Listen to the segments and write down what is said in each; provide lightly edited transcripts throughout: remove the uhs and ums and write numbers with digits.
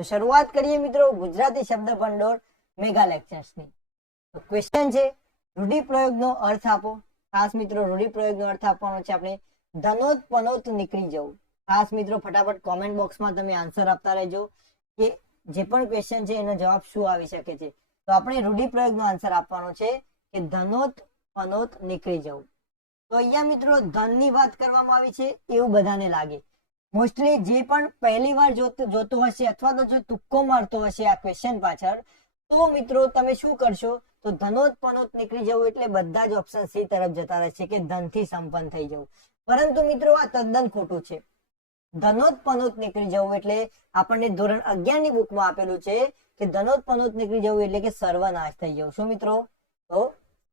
તો શરૂઆત કરીએ મિત્રો ગુજરાતી શબ્દ ભંડોળ મેગા લેક્ચર્સની। તો ક્વેશ્ચન છે રૂઢિપ્રયોગનો અર્થ આપો। ખાસ મિત્રો રૂઢિપ્રયોગનો અર્થ આપવાનો છે આપણે ધનોત પનોત નીકળી જવું। ખાસ મિત્રો ફટાફટ કોમેન્ટ બોક્સમાં તમે આન્સર આપતા રહેજો કે જે પણ ક્વેશ્ચન છે એનો જવાબ શું આવી શકે છે। તો આપણે રૂઢિપ્રયોગનો આન્સર આપવાનો છે કે ધનોત પનોત નીકળી જવું। તો અહીંયા મિત્રો ધનની વાત કરવામાં આવી છે એવું બધાને લાગે। મોસ્ટલી જે પણ પહેલી વાર જોતો હશે અથવા તો જો તુક્કો મારતો હશે આ ક્વેશ્ચન પાછળ, તો મિત્રો તમે શું કરશો, તો ધનોત પનોત નીકળી જવું એટલે બધા જ ઓપ્શન સી તરફ જતા રહેશે કે ધનથી સંપન્ન થઈ જવું। પરંતુ મિત્રો આ તદ્દન ખોટું છે। ધનોત પનોત નીકળી જવું એટલે આપણને ધોરણ 11 ની બુકમાં આપેલું છે કે ધનોત પનોત નીકળી જવું એટલે કે સર્વનાશ થઈ જવું। શું મિત્રો? તો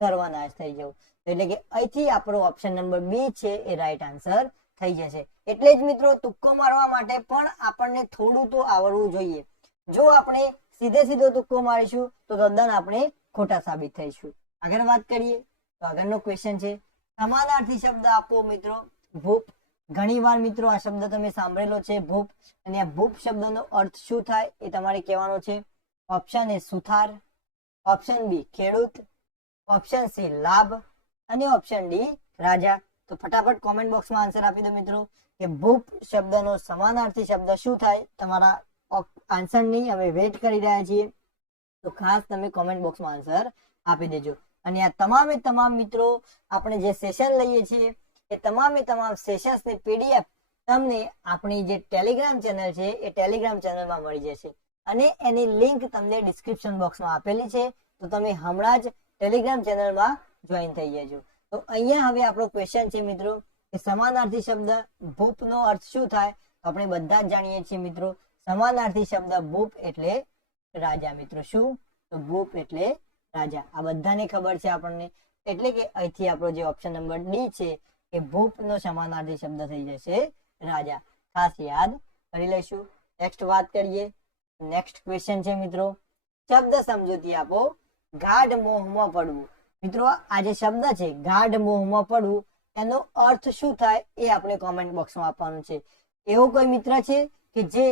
સર્વનાશ થઈ જવું। એટલે કે અહીંથી આપણો ઓપ્શન નંબર બી છે એ રાઈટ આન્સર થઈ જશે। એટલે જ મિત્રો તુક્કો મારવા માટે પણ આપણને થોડું તો આવડવું જોઈએ। જો આપણે સીધો તુક્કો મારીશું તો તદ્દન આપણે ખોટા સાબિત થઈશું। આગળ વાત કરીએ તો આગળનો ક્વેશ્ચન છે સમાનાર્થી શબ્દ આપો મિત્રો। ભૂપ, ઘણી વાર મિત્રો આ શબ્દ તમે સાંભળેલો છે ભૂપ, અને આ ભૂપ શબ્દનો અર્થ શું થાય એ તમારે કહેવાનો છે। ઓપ્શન એ સુથાર, ઓપ્શન બી ખેડૂત, ઓપ્શન સી લાભ અને ઓપ્શન ડી રાજા। તો ફટાફટ કોમેન્ટ બોક્સમાં આન્સર આપી દો મિત્રો કે ભૂપ શબ્દનો સમાનાર્થી શબ્દ શું થાય। તમારા આન્સરની અમે વેઇટ કરી રહ્યા છીએ, તો ખાસ તમે કોમેન્ટ બોક્સમાં આન્સર આપી દેજો। અને આ તમામે તમામ મિત્રો આપણે જે સેશન લઈએ છીએ એ તમામે તમામ સેશન્સની પીડીએફ તમને આપણી જે ટેલિગ્રામ ચેનલ છે એ ટેલિગ્રામ ચેનલમાં મળી જશે, અને એની લિંક તમને ડિસ્ક્રિપ્શન બોક્સમાં આપેલી છે। તો તમે હમણાં જ ટેલિગ્રામ ચેનલમાં જોઈન થઈ જજો। તો અહીંયા હવે આપણો ક્વેશ્ચન છે મિત્રો કે સમાનાર્થી શબ્દ ભૂપનો અર્થ શું થાય। તો આપણે બધા જ જાણીએ છીએ મિત્રો સમાનાર્થી શબ્દ ભૂપ એટલે રાજા। મિત્રો શું? તો ભૂપ એટલે રાજા, આ બધાને ખબર છે આપણને। એટલે કે અહીંથી આપણો જે ઓપ્શન નંબર ડી છે એ ભૂપનો સમાનાર્થી શબ્દ થઈ જશે રાજા। ખાસ યાદ કરી લઈશું। નેક્સ્ટ વાત કરીએ। નેક્સ્ટ ક્વેશ્ચન છે મિત્રો શબ્દ સમજૂતી આપો। ગાઢ મોહમાં પડવું। મિત્રો આ જે શબ્દ છે ગાઢ મોહમાં પડવું એનો અર્થ શું થાય એ આપણે કોમેન્ટ બોક્સમાં આપવાનું છે। એવો કોઈ મિત્ર છે કે જે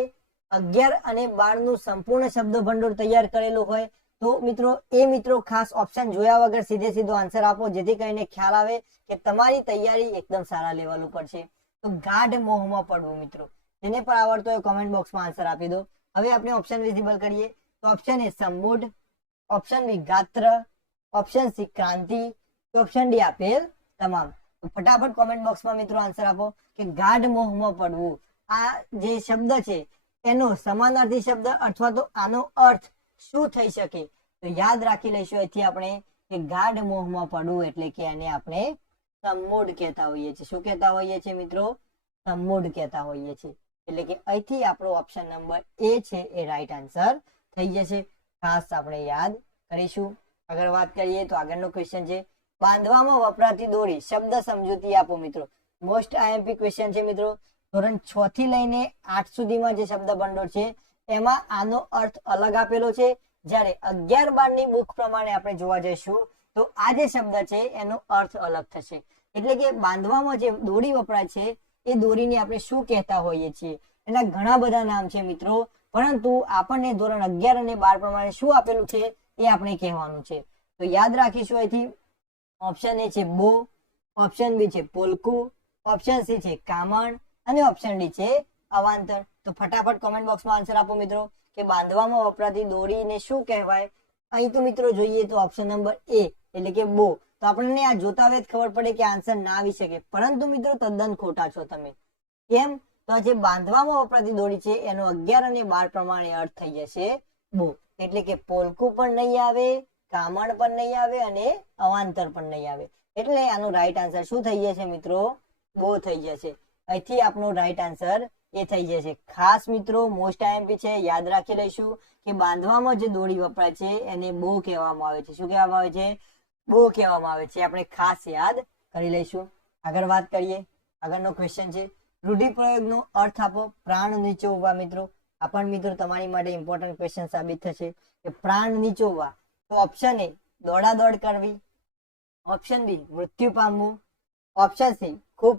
11 અને 12 નું સંપૂર્ણ શબ્દ ભંડોળ તૈયાર કરેલું હોય તો મિત્રો એ મિત્રો ખાસ ઓપ્શન જોયા વગર સીધો આન્સર આપો, જેથી કરીને ખ્યાલ આવે કે તમારી તૈયારી એકદમ સારા લેવલ ઉપર છે। તો ગાઢ મોહમાં પડવું મિત્રો જેને પણ આવડતો હોય કોમેન્ટ બોક્સમાં આન્સર આપી દો। હવે આપણે ઓપ્શન વિઝિબલ કરીએ તો ઓપ્શન એ સમૂઢ, ઓપ્શન બી ગાત્ર, ઓપ્શન સી ક્રાંતિ, ઓપ્શન ડી આપેલ તમામ। તો ફટાફટ કોમેન્ટ બોક્સમાં મિત્રો આન્સર આપો કે ગાઢ મોહમાં પડવું આ જે શબ્દ છે એનો સમાનાર્થી શબ્દ અથવા તો આનો અર્થ શું થઈ શકે। તો યાદ રાખી લઈશું અહીંથી આપણે કે ગાઢ મોહમાં પડવું એટલે કે એને આપણે સમૂઢ કહેતા હોઈએ છીએ। શું કહેતા હોઈએ છીએ મિત્રો? સમૂઢ કહેતા હોઈએ છીએ। એટલે કે અહીંથી આપણો ઓપ્શન નંબર એ છે એ રાઈટ આન્સર થઈ જશે। ખાસ આપણે યાદ કરીશું। આગળ વાત કરીએ તો આગળનો ક્વેશ્ચન છે બાંધવામાં વપરાતી દોરી શબ્દ સમજૂતી આપો। મિત્રો મોસ્ટ આઈએમપી ક્વેશ્ચન છે મિત્રો। ધોરણ 6 થી લઈને 8 સુધીમાં જે શબ્દ ભંડોળ છે એમાં આનો અર્થ અલગ આપેલો છે, જ્યારે 11-12 ની બુક પ્રમાણે આપણે જોવા જઈશું તો આ જે શબ્દ છે એનો અર્થ અલગ થશે। એટલે કે બાંધવામાં જે દોરી વપરાય છે એ દોરીને આપણે શું કહેતા હોઈએ છીએ, એના ઘણા બધા નામ છે મિત્રો, પરંતુ આપણને ધોરણ 11 અને 12 પ્રમાણે શું આપેલું છે એ આપણે કહેવાનું છે। તો યાદ રાખીશું અહીંથી ઓપ્શન એ છે બો, ઓપ્શન બી છે પોલકું, ઓપ્શન સી છે કામણ અને ઓપ્શન ડી છે અવાંતર। તો ફટાફટ કોમેન્ટ બોક્સમાં આન્સર આપો મિત્રો કે બાંધવામાં વપરાતી દોરીને શું કહેવાય। અહીં તો મિત્રો જોઈએ તો ઓપ્શન નંબર એ એટલે કે બો, તો આપણને આ જોતા વેત ખબર પડે કે આન્સર ના આવી શકે, પરંતુ મિત્રો તદ્દન ખોટા છો તમે। કેમ? તો જે બાંધવામાં વપરાતી દોરી છે એનો 11 અને 12 પ્રમાણે અર્થ થઈ જશે બો। એટલે કે પોલકું પણ નહીં આવે, કામણ પણ નહીં આવે અને અવાંતર પણ નહીં આવે। એટલે આનો રાઈટ આન્સર શું થઈ જશે મિત્રો? બો થઈ જશે। અહીંથી આપણો રાઈટ આન્સર એ થઈ જશે। ખાસ મિત્રો મોસ્ટ આઈએમપી છે, યાદ રાખી લઈશું કે બાંધવામાં જે દોરી વપરાય છે એને બો કહેવામાં આવે છે। શું કહેવામાં આવે છે? બો કહેવામાં આવે છે। આપણે ખાસ યાદ કરી લઈશું। આગળ વાત કરીએ। આગળનો ક્વેશ્ચન છે રૂઢિપ્રયોગનો અર્થ આપો। પ્રાણ નીચોવવા। મિત્રો આ પણ મિત્રો તમારી માટે ઇમ્પોર્ટન્ટ ક્વેશ્ચન સાબિત થશે કે પ્રાણ નીચોવવા। તો ઓપ્શન એ દોડાદોડ કરવી, ઓપ્શન બી મૃત્યુ પામવું, ઓપ્શન સી ખૂબ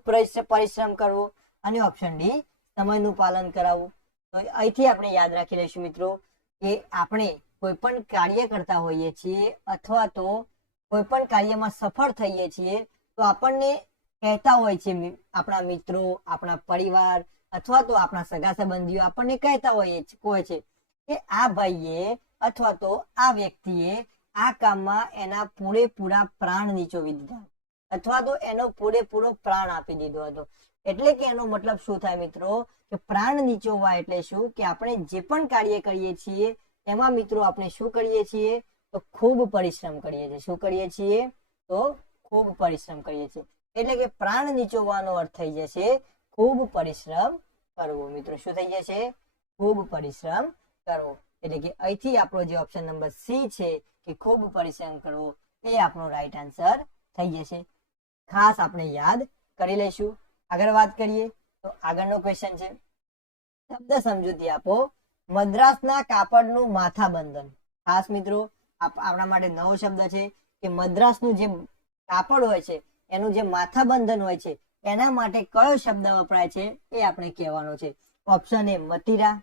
પરિશ્રમ કરવો અને ઓપ્શન ડી સમયનું પાલન કરાવવું। તો તો અહીંથી આપણે યાદ રાખી લઈશું મિત્રો કે આપણે કોઈ પણ કાર્ય કરતા હોઈએ છીએ અથવા તો કોઈ પણ કાર્યમાં સફળ થઈએ છીએ તો આપણને કહેતા હોય છે આપણા મિત્રો, આપણા પરિવાર અથવા તો આપણા સગા સંબંધીઓ આપણને કહેતા હોય છે કે આ ભાઈએ અથવા તો આ વ્યક્તિએ આ કામમાં એના પૂરેપૂરા પ્રાણ નીચોવી દીધા અથવા તો એનો પૂરેપૂરો પ્રાણ આપી દીધો હતો. એટલે કે એનો મતલબ શું થાય મિત્રો કે પ્રાણ નીચોવવા એટલે શું કે આપણે જે પણ કાર્ય કરીએ છીએ એમાં મિત્રો આપણે શું કરીએ છીએ તો ખૂબ પરિશ્રમ કરીએ છીએ. શું કરીએ છીએ તો ખૂબ પરિશ્રમ કરીએ છીએ. એટલે કે પ્રાણ નીચોવવાનો અર્થ થઈ જશે ખૂબ પરિશ્રમ કરવો. મિત્રો શું થઈ જશે? ખૂબ પરિશ્રમ કરવો. એટલે કે અહીંથી આપણો જે ઓપ્શન નંબર સી છે કે ખૂબ પરિશ્રમ કરવો એ આપણો રાઈટ આન્સર થઈ જશે. ખાસ આપણે યાદ કરી લઈશું. આગળ વાત કરીએ તો આગળનો ક્વેશ્ચન છે, શબ્દ સમજૂતી આપો. મદ્રાસના કાપડનું માથાબંધન. ખાસ મિત્રો આપણા માટે નવો શબ્દ છે કે મદ્રાસનું જે કાપડ હોય છે એનું જે માથાબંધન હોય છે એના માટે કયો શબ્દ વપરાય છે એ આપણે કહેવાનો છે. ઓપ્શન એ મતીરા,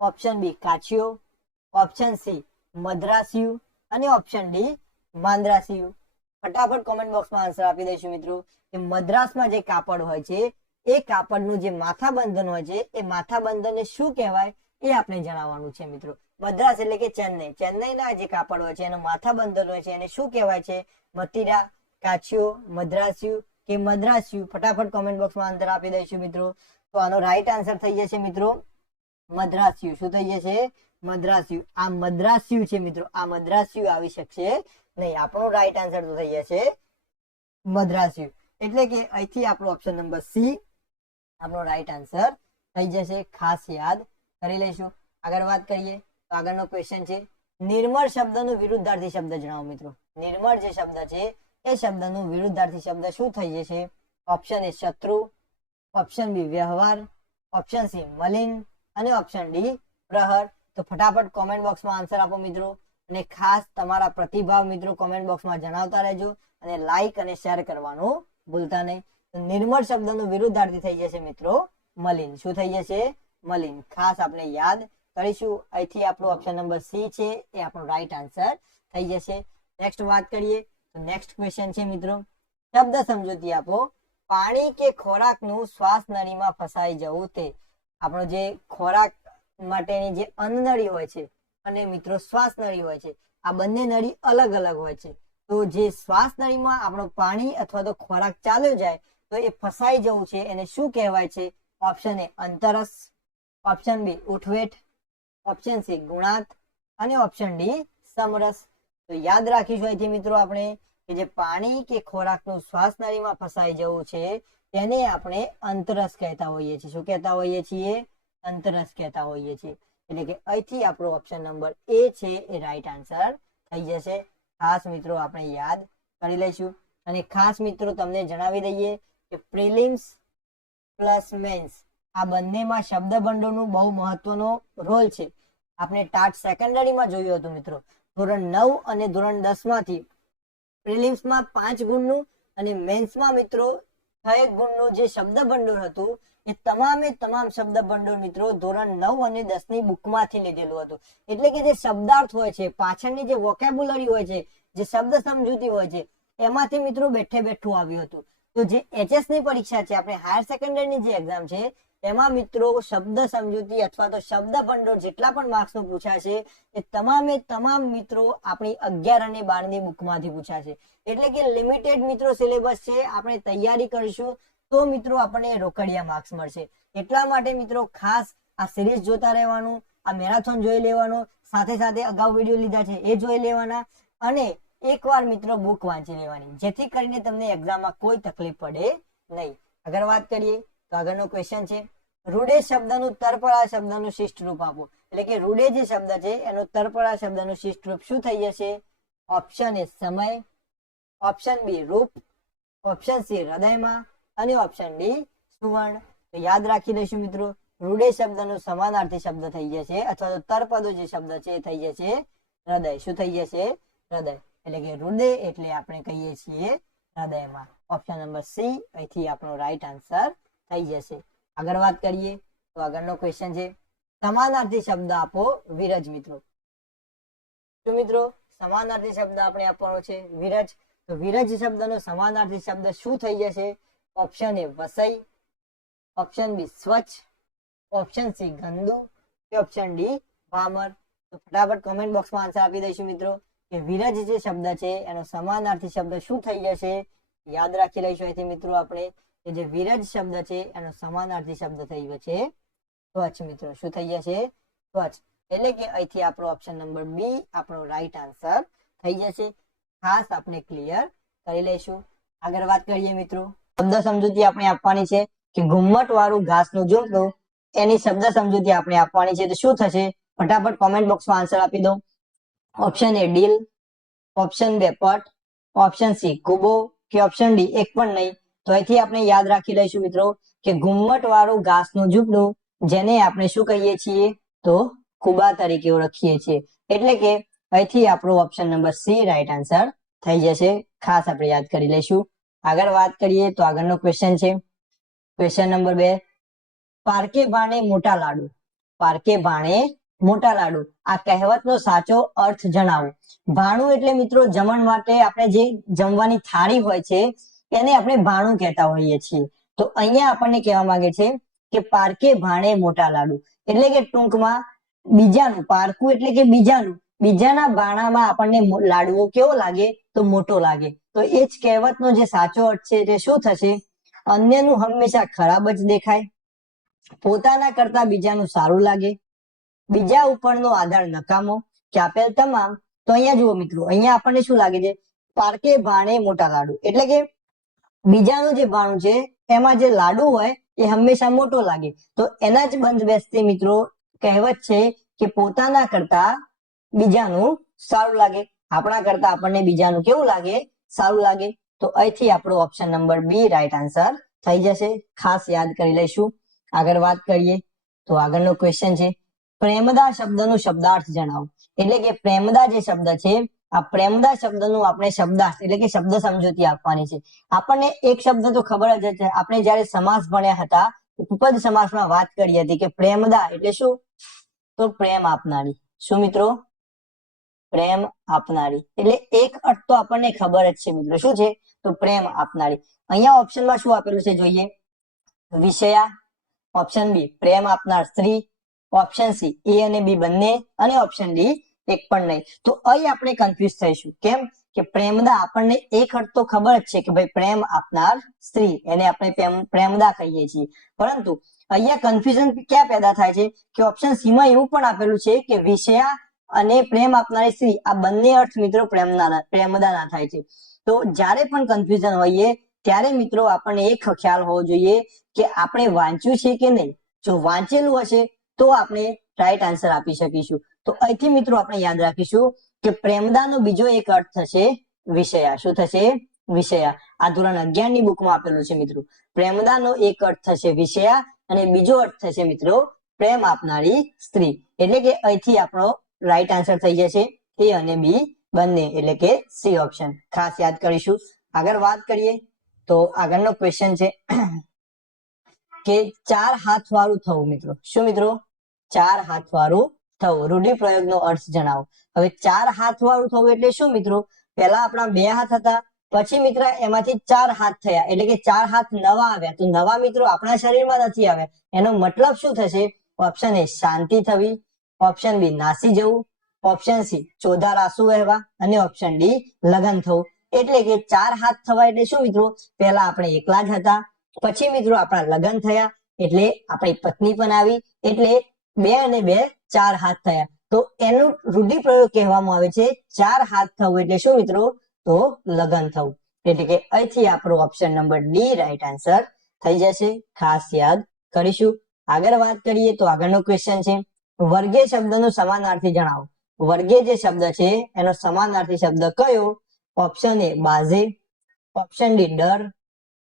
ઓપ્શન બી કાછીઓ, ઓપ્શન સી મદ્રાસિયું અને ઓપ્શન ડી માંદ્રાસિયું. ફટાફટ કોમેન્ટ બોક્સમાં આન્સર આપી દઈશું મિત્રો કે મદ્રાસમાં જે કાપડ હોય છે એ કાપડનું જે માથાબંધન હોય છે એ માથાબંધનને શું કહેવાય એ આપણે જણાવવાનું છે મિત્રો. મદ્રાસ એટલે કે ચેન્નઈ, ચેન્નઈના જે કાપડ હોય છે એનો માથાબંધન હોય છે એને શું કહેવાય છે? મતીરા, કાછીઓ, મદ્રાસિયું કે મદ્રાસિયું. ફટાફટ કોમેન્ટ બોક્સમાં આન્સર આપી દઈશું મિત્રો. તો આનો રાઈટ આન્સર થઈ જશે મિત્રો મદ્રાસિયું. શું થઈ જશે? મદ્રાસિયું. આ મદ્રાસિયું છે મિત્રો, આ મદ્રાસિયું આવી શકશે નહીં. આપણો રાઈટ આન્સર તો થઈ જશે મદ્રાસિયું. એટલે કે અહીંથી આપણો ઓપ્શન નંબર સી આપણો રાઈટ આન્સર થઈ જશે. ખાસ યાદ કરી લઈશું. આગળ વાત કરીએ તો આગળનો ક્વેશ્ચન છે, નિર્મળ શબ્દનું વિરુદ્ધાર્થી શબ્દ જણાવો મિત્રો. નિર્મળ જે શબ્દ છે એ શબ્દનું વિરુદ્ધાર્થી શબ્દ શું થઈ જશે? ઓપ્શન એ શત્રુ, ઓપ્શન બી વ્યવહાર, ઓપ્શન સી મલિન અને ઓપ્શન ડી પ્રહર. તો ફટાફટ કોમેન્ટ બોક્સમાં આન્સર આપો મિત્રો અને ખાસ તમારા પ્રતિભાવ મિત્રો કોમેન્ટ બોક્સમાં જણાવતા રહેજો અને લાઈક અને શેર કરવાનું ભૂલતા નહીં. નિર્મળ શબ્દનું વિરુદ્ધાર્થી થઈ જશે મિત્રો મલિન. શું થઈ જશે? મલિન. ખાસ આપણે યાદ કરીશું. અહીંથી આપણો ઓપ્શન નંબર સી છે એ આપણો રાઈટ આન્સર થઈ જશે. નેક્સ્ટ વાત કરીએ તો નેક્સ્ટ ક્વેશ્ચન છે મિત્રો, શબ્દ સમજૂતી આપો. પાણી કે ખોરાકનું શ્વાસ નળીમાં ફસાઈ જવું તે. આપણો જે ખોરાક માટેની જે અન્નનળી હોય છે અને મિત્રો શ્વાસ નળી હોય છે, આ બંને નળી અલગ અલગ હોય છે. તો જે શ્વાસ નળીમાં આપણો પાણી અથવા તો ખોરાક ચાલ્યો જાય તો એ ફસાઈ જવું છે એને શું કહેવાય છે? ઓપ્શન એ અંતરસ, ઓપ્શન બી ઉઠવેઠ, ઓપ્શન સી ગુણાત અને ઓપ્શન ડી સમરસ. તો યાદ રાખીશું અહીંથી મિત્રો આપણે કે જે પાણી કે ખોરાકનું શ્વાસ નળીમાં ફસાઈ જવું છે તેને આપણે અંતરસ કહેતા હોઈએ છીએ. શું કહેતા હોઈએ છીએ? અંતરસ કહેતા હોઈએ છીએ. એટલે કે અહીંથી આપણો ઓપ્શન નંબર એ છે એ રાઈટ આન્સર થઈ જશે. ખાસ મિત્રો આપણે યાદ કરી લઈશું. અને ખાસ મિત્રો તમને જણાવી દઈએ કે પ્રિલિમ્સ પ્લસ મેન્સ આ બંનેમાં શબ્દ ભંડોળનું બહુ મહત્વનો રોલ છે. આપણે ટાટ સેકન્ડરીમાં જોયું હતું મિત્રો. ધોરણ 9 અને ધોરણ 10 માંથી પ્રિલિમ્સમાં 5 ગુણનું અને મેન્સમાં મિત્રો 6 ગુણનું જે શબ્દ ભંડોળ હતું એ તમામે તમામ શબ્દ ભંડોળ મિત્રો ધોરણ 9 અને 10 ની બુકમાંથી લીધેલું હતું. એટલે કે જે શબ્દાર્થ હોય છે, પાછળની જે વોકેબ્યુલરી હોય છે, જે શબ્દ સમજૂતી હોય છે એમાંથી મિત્રો બેઠે બેઠું આવ્યું હતું. તો જે એચએસ ની પરીક્ષા છે, આપણે હાયર સેકન્ડરીની જે એક્ઝામ છે એમાં મિત્રો શબ્દ સમજૂતી અથવા તો શબ્દ ભંડોળ જેટલા પણ માર્ક્સનું પૂછાશે એ તમામે તમામ મિત્રો આપણી 11 અને 12 ની બુકમાંથી પૂછાશે. એટલે કે લિમિટેડ મિત્રો સિલેબસ છે. આપણે તૈયારી કરીશું તો મિત્રો આપણને રોકડિયા માર્ક્સ મળશે. એટલા માટે મિત્રો ખાસ આ સિરીઝ જોતા રહેવાનું, આ મેરેથોન જોઈ લેવાનું, સાથે સાથે અગાઉ વિડીયો લીધા છે એ જોઈ લેવાના અને એકવાર મિત્રો બુક વાંચી લેવાની, જેથી કરીને તમને એક્ઝામમાં કોઈ તકલીફ પડે નહીં. આગળ વાત કરીએ તો આગળનો ક્વેશ્ચન છે, રૂડે શબ્દનું તરપળા શબ્દનું શિષ્ટ રૂપ આપો. એટલે કે રૂડે જે શબ્દ છે એનો તરપળા શબ્દનું શિષ્ટ રૂપ શું થઈ જશે? ઓપ્શન એ સમય, ઓપ્શન બી રૂપ, ઓપ્શન સી હૃદયમાં અને ઓપ્શન ડી સુવર્ણ. તો યાદ રાખી લઈશું મિત્રો, રૂડે શબ્દનો સમાનાર્થી શબ્દ થઈ જશે અથવા તો તરપદો જે શબ્દ છે એ થઈ જશે હૃદય. શું થઈ જશે? હૃદય. એટલે કે રૂડે એટલે આપણે કહીએ છીએ હૃદયમાં. ઓપ્શન નંબર સી અહીંથી આપણો રાઈટ આન્સર થઈ જશે. આગળ વાત કરીએ તો આગળનો ક્વેશ્ચન છે, સમાનાર્થી શબ્દ આપો વિરજ મિત્રો. તો મિત્રો સમાનાર્થી શબ્દ આપણે આપવાનો છે વિરજ. તો વિરજ શબ્દનો સમાનાર્થી શબ્દ શું થઈ જશે? ઓપ્શન એ વસઈ, ઓપ્શન બી સ્વચ્છ, ઓપ્શન સી ગંદુ કે ઓપ્શન ડી ભામર. તો ફટાફટ કોમેન્ટ બોક્સમાં આન્સર આપી દઈશું મિત્રો કે વિરજ જે શબ્દ છે એનો સમાનાર્થી શબ્દ શું થઈ જશે. યાદ રાખી લઈશું અહીંથી મિત્રો આપણે કે જે વિરજ શબ્દ છે એનો સમાનાર્થી શબ્દ થઈ ગયો છે સ્વચ્છ મિત્રો. શું થઈ જશે? સ્વચ્છ. એટલે કે અહીંથી આપણો ઓપ્શન નંબર બી આપણો રાઈટ આન્સર થઈ જશે. ખાસ આપણે ક્લિયર કરી લઈશું. આગળ વાત કરીએ મિત્રો, શબ્દ સમજૂતી આપણે આપવાની છે કે ઘુમ્મટ વાળું ઘાસનું ઝૂંપડું, એની શબ્દ સમજૂતી આપણે આપવાની છે. તો શું થશે? ફટાફટ કોમેન્ટ બોક્સમાં આન્સર આપી દો. ઓપ્શન એ ડીલ, ઓપ્શન બે પટ, ઓપ્શન સી કુબો કે ઓપ્શન ડી એક પણ નહીં. તો અહીંથી આપણે યાદ રાખી લઈશું મિત્રો કે ઘુમ્મટ વાળું ઘાસનું ઝૂંપડું, જેને આપણે શું કહીએ છીએ? તો કુબા તરીકે ઓળખીએ છીએ. એટલે કે અહીંથી આપણો option number C right answer થઈ જશે. ખાસ આપણે યાદ કરી લઈશું. આગળ વાત કરીએ તો આગળનો ક્વેશ્ચન છે ક્વેશ્ચન નંબર 2. પારકે ભાણે મોટા લાડુ, પારકે ભાણે મોટા લાડુ, આ કહેવતનો સાચો અર્થ જણાવો. ભાણું એટલે મિત્રો જમણ માટે આપણે જે જમવાની થાળી હોય છે એને આપણે ભાણું કહેતા હોઈએ છીએ. તો અહીંયા આપણને કહેવા માંગે છે કે પારકે ભાણે મોટા લાડુ, એટલે કે ટૂંકમાં બીજાનું, પારકું એટલે કે બીજાનું, બીજાના ભાણામાં આપણને લાડવો કેવો લાગે? તો મોટો લાગે. તો એ જ કહેવતનો જે સાચો અર્થ છે તે શું થશે? અન્યનું હંમેશા ખરાબ જ દેખાય, પોતાના કરતા બીજાનું સારું લાગે, બીજા ઉપરનો આધાર નકામો કે આપેલ તમામ. તો અહીંયા જુઓ મિત્રો, અહીંયા આપણને શું લાગે છે? પારકે ભાણે મોટા લાડુ, એટલે કે બીજાનું જે ભાણું છે એમાં જે લાડુ હોય એ હંમેશા મોટો લાગે. તો એના જ બંધ બેસતી મિત્રો કહેવત છે કે પોતાના કરતા બીજાનું સારું લાગે, આપણા કરતા આપણને બીજાનું કેવું લાગે? સારું લાગે. તો અહીંથી આપણો option number B right answer થઈ જશે. ખાસ યાદ કરી લઈશું. આગળ વાત કરીએ તો આગળનો ક્વેશ્ચન છે પ્રેમદા શબ્દનું શબ્દાર્થ જણાવો. એટલે કે પ્રેમદા જે શબ્દ છે, આ પ્રેમદા શબ્દનું આપણે શબ્દાર્થ એટલે કે શબ્દ સમજૂતી આપવાની છે. આપણને એક શબ્દ તો ખબર જ છે, આપણે જ્યારે સમાસ ભણ્યા હતા ઉપપદ સમાસમાં વાત કરી હતી કે પ્રેમદા એટલે શું? તો પ્રેમ આપનારી. શું મિત્રો? પ્રેમ આપનારી. એટલે એક અર્થ તો આપણને ખબર જ છે મિત્રો, શું છે? તો પ્રેમ આપનારી. અહીંયા ઓપ્શનમાં શું આપેલું છે જોઈએ? વિષયા, ઓપ્શન બી પ્રેમ આપનાર સ્ત્રી, ઓપ્શન સી એ અને બી બંને, અને ઓપ્શન ડી એક પણ નહીં. તો અહીં આપણે કન્ફ્યુઝ થઈશું. કેમ? કે પ્રેમદા આપણને એક અર્થ તો ખબર જ છે કે ભાઈ પ્રેમ આપનાર સ્ત્રી, એને આપણે પ્રેમદા કહીએ છીએ. પરંતુ અહીંયા કન્ફ્યુઝન ક્યાં પેદા થાય છે કે ઓપ્શન સી માં એવું પણ આપેલું છે કે વિષયા અને પ્રેમ આપનારી સ્ત્રી, આ બંને અર્થ મિત્રો પ્રેમદા ના થાય છે. તો જ્યારે પણ કન્ફ્યુઝન હોઈએ ત્યારે મિત્રો આપણને એક ખ્યાલ હોવો જોઈએ કે આપણે વાંચ્યું છે કે નહીં. જો વાંચેલું હશે તો આપણે રાઈટ આન્સર આપી શકીશું. તો અહીંથી મિત્રો આપણે યાદ રાખીશું કે પ્રેમદાનો બીજો એક અર્થ થશે વિષયા. શું થશે? વિષયા. આ ધોરણ 11 ની બુકમાં આપેલું છે મિત્રો. પ્રેમદાનો એક અર્થ થશે વિષયા અને બીજો અર્થ થશે મિત્રો પ્રેમ આપનારી સ્ત્રી. એટલે કે અહીંથી આપણો રાઈટ આન્સર થઈ જશે એ અને બી બંને, એટલે કે સી ઓપ્શન. ખાસ યાદ કરીશું. આગળ વાત કરીએ તો આગળનો ક્વેશ્ચન છે કે ચાર હાથ વાળું થવું મિત્રો. શું મિત્રો? ચાર હાથ વાળું થવું. રૂઢિપ્રયોગનો અર્થ જણાવો. હવે ચાર હાથ વાળું થવું એટલે શું મિત્રો? પહેલા આપણા 2 હાથ હતા, પછી મિત્ર એમાંથી 4 હાથ થયા, એટલે કે 4 હાથ નવા આવ્યા. તો નવા મિત્રો આપણા શરીરમાં નથી આવ્યા. એનો મતલબ શું થશે? ઓપ્શન એ શાંતિ થવી, ઓપ્શન બી નાસી જવું, ઓપ્શન સી ચોધાર આંસુ વહેવા, અને ઓપ્શન ડી લગન થવું. એટલે કે 4 હાથ થવા એટલે શું મિત્રો? પહેલા આપણે એકલા જ હતા, પછી મિત્રો આપણા લગન થયા એટલે આપણી પત્ની પણ આવી, એટલે 2 અને 2 4 હાથ થયા. તો એનું રૂઢિપ્રયોગ કહેવામાં આવે છે 4 હાથ થવું એટલે શું મિત્રો? તો લગન થવું. એટલે કે અહીંથી આપણો option number D right answer થઈ જશે. ખાસ યાદ કરીશું. આગળ વાત કરીએ તો આગળનો ક્વેશ્ચન છે વર્ગે શબ્દનું સમાનાર્થી જણાવો. વર્ગે જે શબ્દ છે એનો સમાનાર્થી શબ્દ કયો? ઓપ્શન એ બાઝે, ઓપ્શન ડી ડર,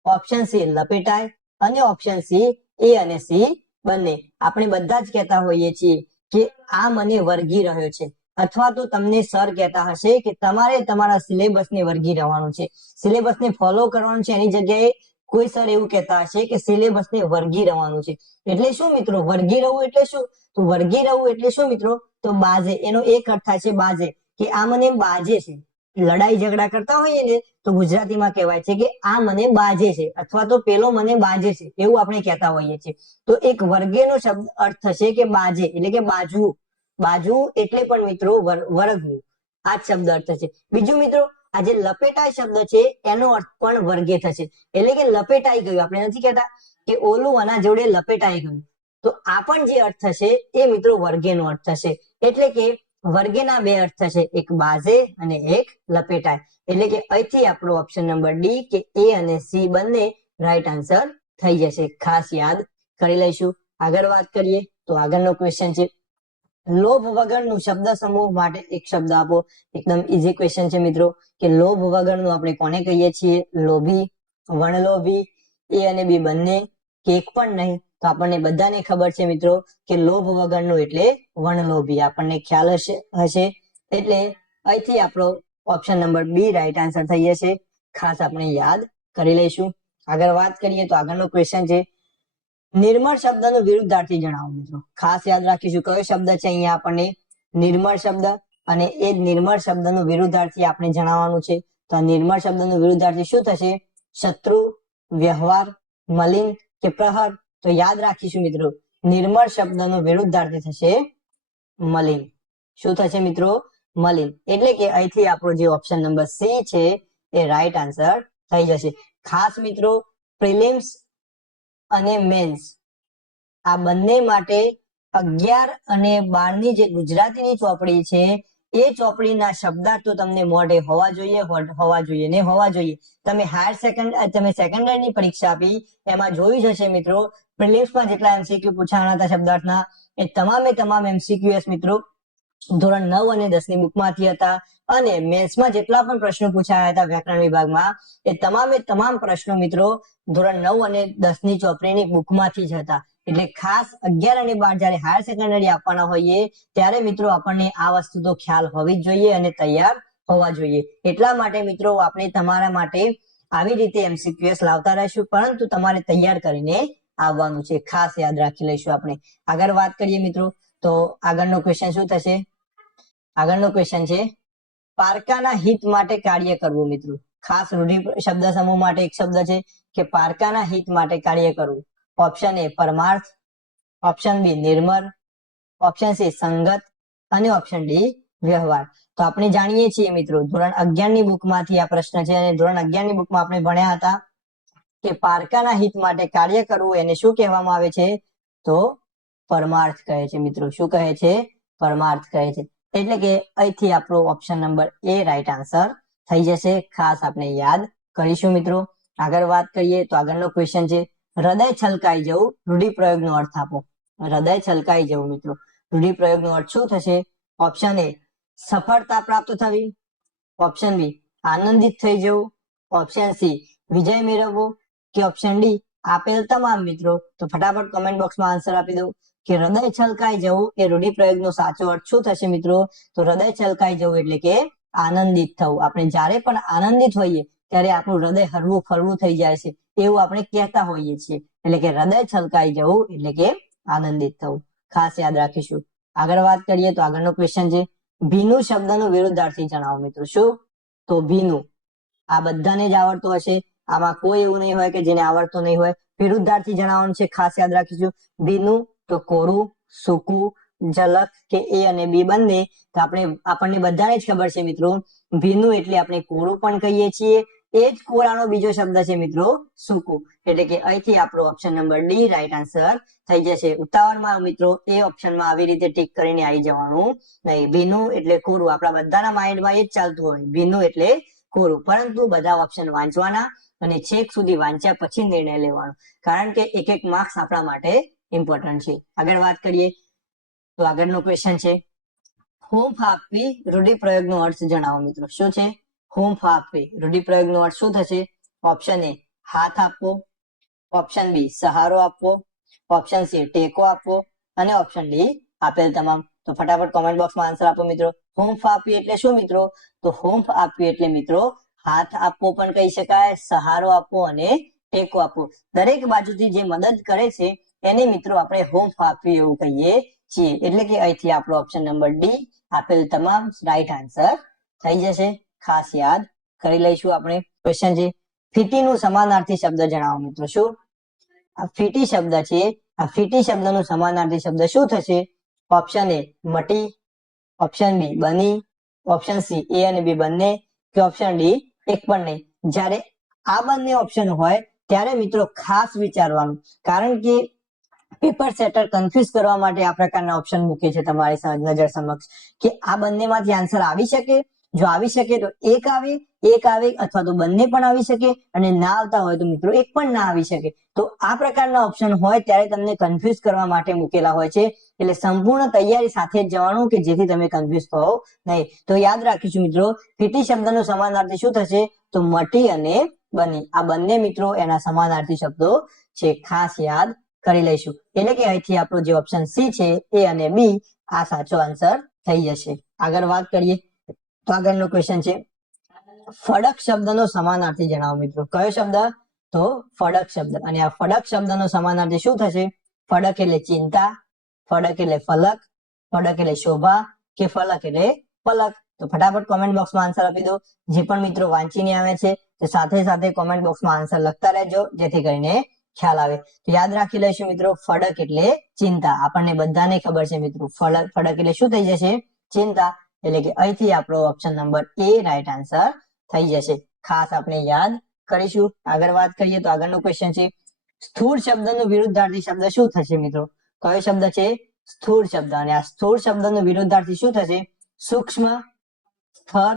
ઓપ્શન સી લપેટાય, અને ઓપ્શન સી એ અને સી બંને. આપણે બધા જ કહેતા હોઈએ છીએ કે આ મને વર્ગી રહ્યો છે, અથવા તો તમને સર કહેતા હશે કે તમારે તમારા સિલેબસને વર્ગી રહેવાનું છે, સિલેબસને ફોલો કરવાનું છે, એની જગ્યાએ કોઈ સર એવું કહેતા હશે કે સિલેબસને વર્ગી રહેવાનું છે. એટલે શું મિત્રો, વર્ગી રહેવું એટલે શું? તો વર્ગી રહેવું એટલે શું મિત્રો? તો બાજે. એનો એક અર્થ થાય છે બાજે, કે આ મને બાજે છે. લડાઈ ઝઘડા કરતા હોઈએ ને તો ગુજરાતીમાં કહેવાય છે કે આ મને બાજે છે, અથવા તો પેલો મને બાજે છે, એવું આપણે કહેતા હોઈએ છીએ. તો એક વર્ગેનો શબ્દ અર્થ થશે કે બાજે, એટલે કે બાજવું. બાજવું એટલે પણ મિત્રો વરગવું, આ જ શબ્દ અર્થ છે. બીજું મિત્રો, આ જે લપેટાય શબ્દ છે એનો અર્થ પણ વર્ગે થશે, એટલે કે લપેટાઈ ગયું. આપણે નથી કહેતા કે ઓલું આના જોડે લપેટાઈ ગયું, તો આ પણ જે અર્થ થશે એ મિત્રો વર્ગેનો અર્થ થશે. એટલે કે વર્ગેના બે અર્થ થશે, એક બાજે અને એક લપેટાય. એટલે કે અહીંથી આપણો ઓપ્શન નંબર ડી કે એ અને સી બંને રાઈટ આન્સર થઈ જશે. ખાસ યાદ કરી લઈશું. આગળ વાત કરીએ તો આગળનો ક્વેશ્ચન છે, લોભ વગરનું શબ્દ સમૂહ માટે એક શબ્દ આપો. એકદમ ઈઝી ક્વેશ્ચન છે મિત્રો, કે લોભ વગરનું આપણે કોને કહીએ છીએ? લોભી, વણલોભી, એ અને બી બંને, કે એક પણ નહીં? તો આપણને બધાને ખબર છે મિત્રો કે લોભ વગરનું એટલે વણલોભી, આપણને ખ્યાલ હશે. એટલે અહીંથી આપણો option number B right answer થઈ જશે. ખાસ આપણે યાદ કરી લઈશું. આગળ વાત કરીએ તો આગળનો ક્વેશ્ચન છે, નિર્મળ શબ્દનું વિરુદ્ધાર્થી જણાવો મિત્રો. ખાસ યાદ રાખીશું કયો શબ્દ છે અહીંયા આપણને? નિર્મળ શબ્દ. અને એ નિર્મળ શબ્દનું વિરુદ્ધાર્થી આપણે જણાવવાનું છે. તો આ નિર્મળ શબ્દનું વિરુદ્ધાર્થી શું થશે? શત્રુ, વ્યવહાર, મલિન કે પ્રહર? તો યાદ રાખીશું મિત્રો, નિર્મળ શબ્દનું વિરુદ્ધાર્થી થશે મલિન. શું થશે મિત્રો? મલિન. એટલે કે અહીંથી આપણો જે ઓપ્શન નંબર સી છે એ રાઈટ આન્સર થઈ જશે. ખાસ મિત્રો, પ્રિલિમ્સ અને મેન્સ આ બંને માટે 11 અને 12 ની જે ગુજરાતીની ચોપડી છે એ ચોપડીના શબ્દાર્થ તો તમને મોઢે હોવા જોઈએ ને હોવા જોઈએ. તમે સેકન્ડરીની પરીક્ષા આપી એમાં જોઈ જશે મિત્રો, પ્રિલિમ્સમાં જેટલા એમસીક્યુ પૂછાણા હતા શબ્દાર્થના એ તમામે તમામ એમસીક્યુએસ મિત્રો ધોરણ 9 અને 10 ની બુકમાંથી હતા. અને મેન્સમાં જેટલા પણ પ્રશ્નો પૂછાયા હતા વ્યાકરણ વિભાગમાં એ તમામે તમામ પ્રશ્નો મિત્રો ધોરણ 9 અને 10 ની ચોપડીની બુકમાંથી જ હતા. એટલે ખાસ 11 અને 12 જ્યારે હાયર સેકન્ડરી આપવાના હોઈએ ત્યારે મિત્રો આપણને આ વસ્તુ તો ખ્યાલ હોવી જ જોઈએ અને તૈયાર હોવા જોઈએ. એટલા માટે મિત્રો આપણે તમારા માટે આવી રીતે એમસીક્યુએસ લાવતા રહીશું, પરંતુ તમારે તૈયાર કરીને આવવાનું છે. ખાસ યાદ રાખી લઈશું આપણે. આગળ વાત કરીએ મિત્રો તો આગળનો ક્વેશ્ચન શું થશે? આગળનો ક્વેશ્ચન છે, પારકાના હિત માટે કાર્ય કરવું મિત્રો. ખાસ રૂઢિ શબ્દ સમૂહ માટે એક શબ્દ છે કે પારકાના હિત માટે કાર્ય કરવું. ઓપ્શન એ પરમાર્થ, ઓપ્શન બી નિર્મળ, ઓપ્શન સી સંગત અને ઓપ્શન ડી વ્યવહાર. તો આપણે જાણીએ છીએ મિત્રો ધોરણ 11 ની બુકમાંથી આ પ્રશ્ન છે અને ધોરણ 11 ની બુકમાં આપણે ભણ્યા હતા કે પારકાના હિત માટે કાર્ય કરવું એને શું કહેવામાં આવે છે? તો પરમાર્થ કહે છે મિત્રો. શું કહે છે? પરમાર્થ કહે છે. એટલે કે અહીંથી આપણો ઓપ્શન નંબર એ રાઈટ આન્સર થઈ જશે. ખાસ આપણે યાદ કરીશું મિત્રો. આગળ વાત કરીએ તો આગળનો ક્વેશ્ચન છે, હૃદય છલકાઈ જવું રૂઢિપ્રયોગનો અર્થ આપો. હૃદય છલકાઈ જવું મિત્રો રૂઢિપ્રયોગનો અર્થ શું થશે? ઓપ્શન એ સફળતા પ્રાપ્ત થવી, ઓપ્શન બી આનંદિત થઈ જવું, ઓપ્શન સી વિજય મેળવવો કે ઓપ્શન ડી આપેલ તમામ મિત્રો. તો ફટાફટ કમેન્ટ બોક્સમાં આન્સર આપી દો કે હૃદય છલકાઈ જવું એ રૂઢિપ્રયોગનો સાચો અર્થ શું થશે મિત્રો? તો હૃદય છલકાઈ જવું એટલે કે આનંદિત થવું. આપણે જ્યારે પણ આનંદિત હોઈએ ત્યારે આપણું હૃદય હરવું ફરવું થઈ જાય છે એવું આપણે કહેતા હોઈએ છીએ. એટલે કે હૃદય છલકાઈ જવું એટલે કે આનંદિત થવું. ખાસ યાદ રાખીશું. આગળ વાત કરીએ તો આગળનો ક્વેશ્ચન છે, ભીનું શબ્દનું વિરુદ્ધાર્થી જણાવો મિત્રો. શું? તો ભીનું આ બધાને જ આવડતું હશે, આમાં કોઈ એવું નહીં હોય કે જેને આવડતું નહીં હોય. વિરુદ્ધાર્થી જણાવવાનું છે, ખાસ યાદ રાખીશું. ભીનું તો કોરું, સૂકું, ઝલક કે એ અને બી બંને. તો આપણને બધાને જ ખબર છે મિત્રો, ભીનું એટલે આપણે કોરું પણ કહીએ છીએ. એ જ કોરાનો બીજો શબ્દ છે મિત્રો સૂકું. એટલે કે અહીંથી આપણો option number D right answer થઈ જશે. ઉતાવળમાં મિત્રો એ ઓપ્શનમાં આવી રીતે ટીક કરીને આવી જવાનું નહીં. ભીનું એટલે કોરું, આપણા બધાના માઇન્ડમાં એ જ ચાલતું હોય, ભીનું એટલે કોરું. પરંતુ બધા ઓપ્શન વાંચવાના અને છેક સુધી વાંચ્યા પછી નિર્ણય લેવાનો, કારણ કે એક એક માર્ક્સ આપણા માટે ઇમ્પોર્ટન્ટ છે. આગળ વાત કરીએ તો આગળનો ક્વેશ્ચન છે, હૂંફ આપવી રૂઢિપ્રયોગનો અર્થ જણાવો મિત્રો. શું છે? હૂંફ આપવી રૂઢિપ્રયોગનો અર્થ શું થશે? ઓપ્શન એ હાથ આપવો, ઓપ્શન બી સહારો આપવો, ઓપ્શન સી ટેકો આપવો અને ઓપ્શન ડી આપેલ તમામ. તો ફટાફટ કોમેન્ટ બોક્સમાં આન્સર આપો મિત્રો. હૂંફ આપવી એટલે શું મિત્રો? તો હૂંફ આપવી એટલે મિત્રો હાથ આપવો પણ કહી શકાય, સહારો આપવો અને ટેકો આપવો. દરેક બાજુથી જે મદદ કરે છે એને મિત્રો આપણે હૂંફ આપવી એવું કહીએ છીએ. એટલે કે અહીંથી આપણો ઓપ્શન નંબર ડી આપેલ તમામ રાઈટ આન્સર થઈ જશે. ખાસ યાદ કરી લઈશું આપણે. ક્વેશ્ચન છે ફીટી નું સમાનાર્થી શબ્દ જણાવો મિત્રો. શું આ ફીટી શબ્દ છે? આ ફીટી શબ્દનો સમાનાર્થી શબ્દ શું થશે? ઓપ્શન એ મટી, ઓપ્શન બી બની, ઓપ્શન સી એ અને બી બંને, કે ઓપ્શન ડી એક પણ નહીં. જ્યારે આ બંને ઓપ્શન હોય ત્યારે મિત્રો ખાસ વિચારવાનું, કારણ કે પેપર સેટર કન્ફ્યુઝ કરવા માટે આ પ્રકારના ઓપ્શન મૂકે છે તમારી નજર સમક્ષ કે આ બંનેમાંથી આન્સર આવી શકે. જો આવી શકે તો એક આવે અથવા તો બંને પણ આવી શકે, અને ના આવતા હોય તો મિત્રો એક પણ ના આવી શકે. તો આ પ્રકારના ઓપ્શન હોય ત્યારે તમને કન્ફ્યુઝ કરવા માટે મૂકેલા હોય છે. એટલે સંપૂર્ણ તૈયારી સાથે જ જવાનું કે જેથી તમે કન્ફ્યુઝ થો નહીં. તો યાદ રાખીશું મિત્રો, ફીટી શબ્દનો સમાનાર્થી શું થશે? તો મટી અને બની. આ બંને મિત્રો એના સમાનાર્થી શબ્દો છે. ખાસ યાદ કરી લઈશું. એટલે કે અહીંથી આપણો જે ઓપ્શન સી છે એ અને બી આ સાચો આન્સર થઈ જશે. આગળ વાત કરીએ તો આગળનો ક્વેશ્ચન છે ફડક શબ્દનો સમાનાર્થી જણાવો મિત્રો. કયો શબ્દ? તો ફડક શબ્દ. અને આ ફડક શબ્દનો સમાનાર્થી શું થશે? ફડક એટલે ચિંતા, ફડક એટલે ફલક, ફડક એટલે શોભા, કે ફલક એટલે પલક. તો ફટાફટ કોમેન્ટ બોક્સમાં આન્સર આપી દો. જે પણ મિત્રો વાંચીને આવે છે તે સાથે સાથે કોમેન્ટ બોક્સમાં આન્સર લખતા રહેજો જેથી કરીને ખ્યાલ આવે. તો યાદ રાખી લઈશું મિત્રો, ફડક એટલે ચિંતા. આપણને બધાને ખબર છે મિત્રો, ફડક એટલે શું થઈ જશે? ચિંતા. એટલે કે અહીંથી આપણો ઓપ્શન નંબર એ રાઈટ આન્સર થઈ જશે. ખાસ આપણે યાદ કરીશું. આગળ વાત કરીએ તો આગળનો ક્વેશ્ચન છે સ્થૂળ શબ્દનો વિરુદ્ધાર્થી શબ્દ શું થશે મિત્રો? કયો શબ્દ છે? સ્થૂળ શબ્દ. અને આ સ્થૂળ શબ્દનો વિરુદ્ધાર્થી શું થશે? સૂક્ષ્મ, સ્થર,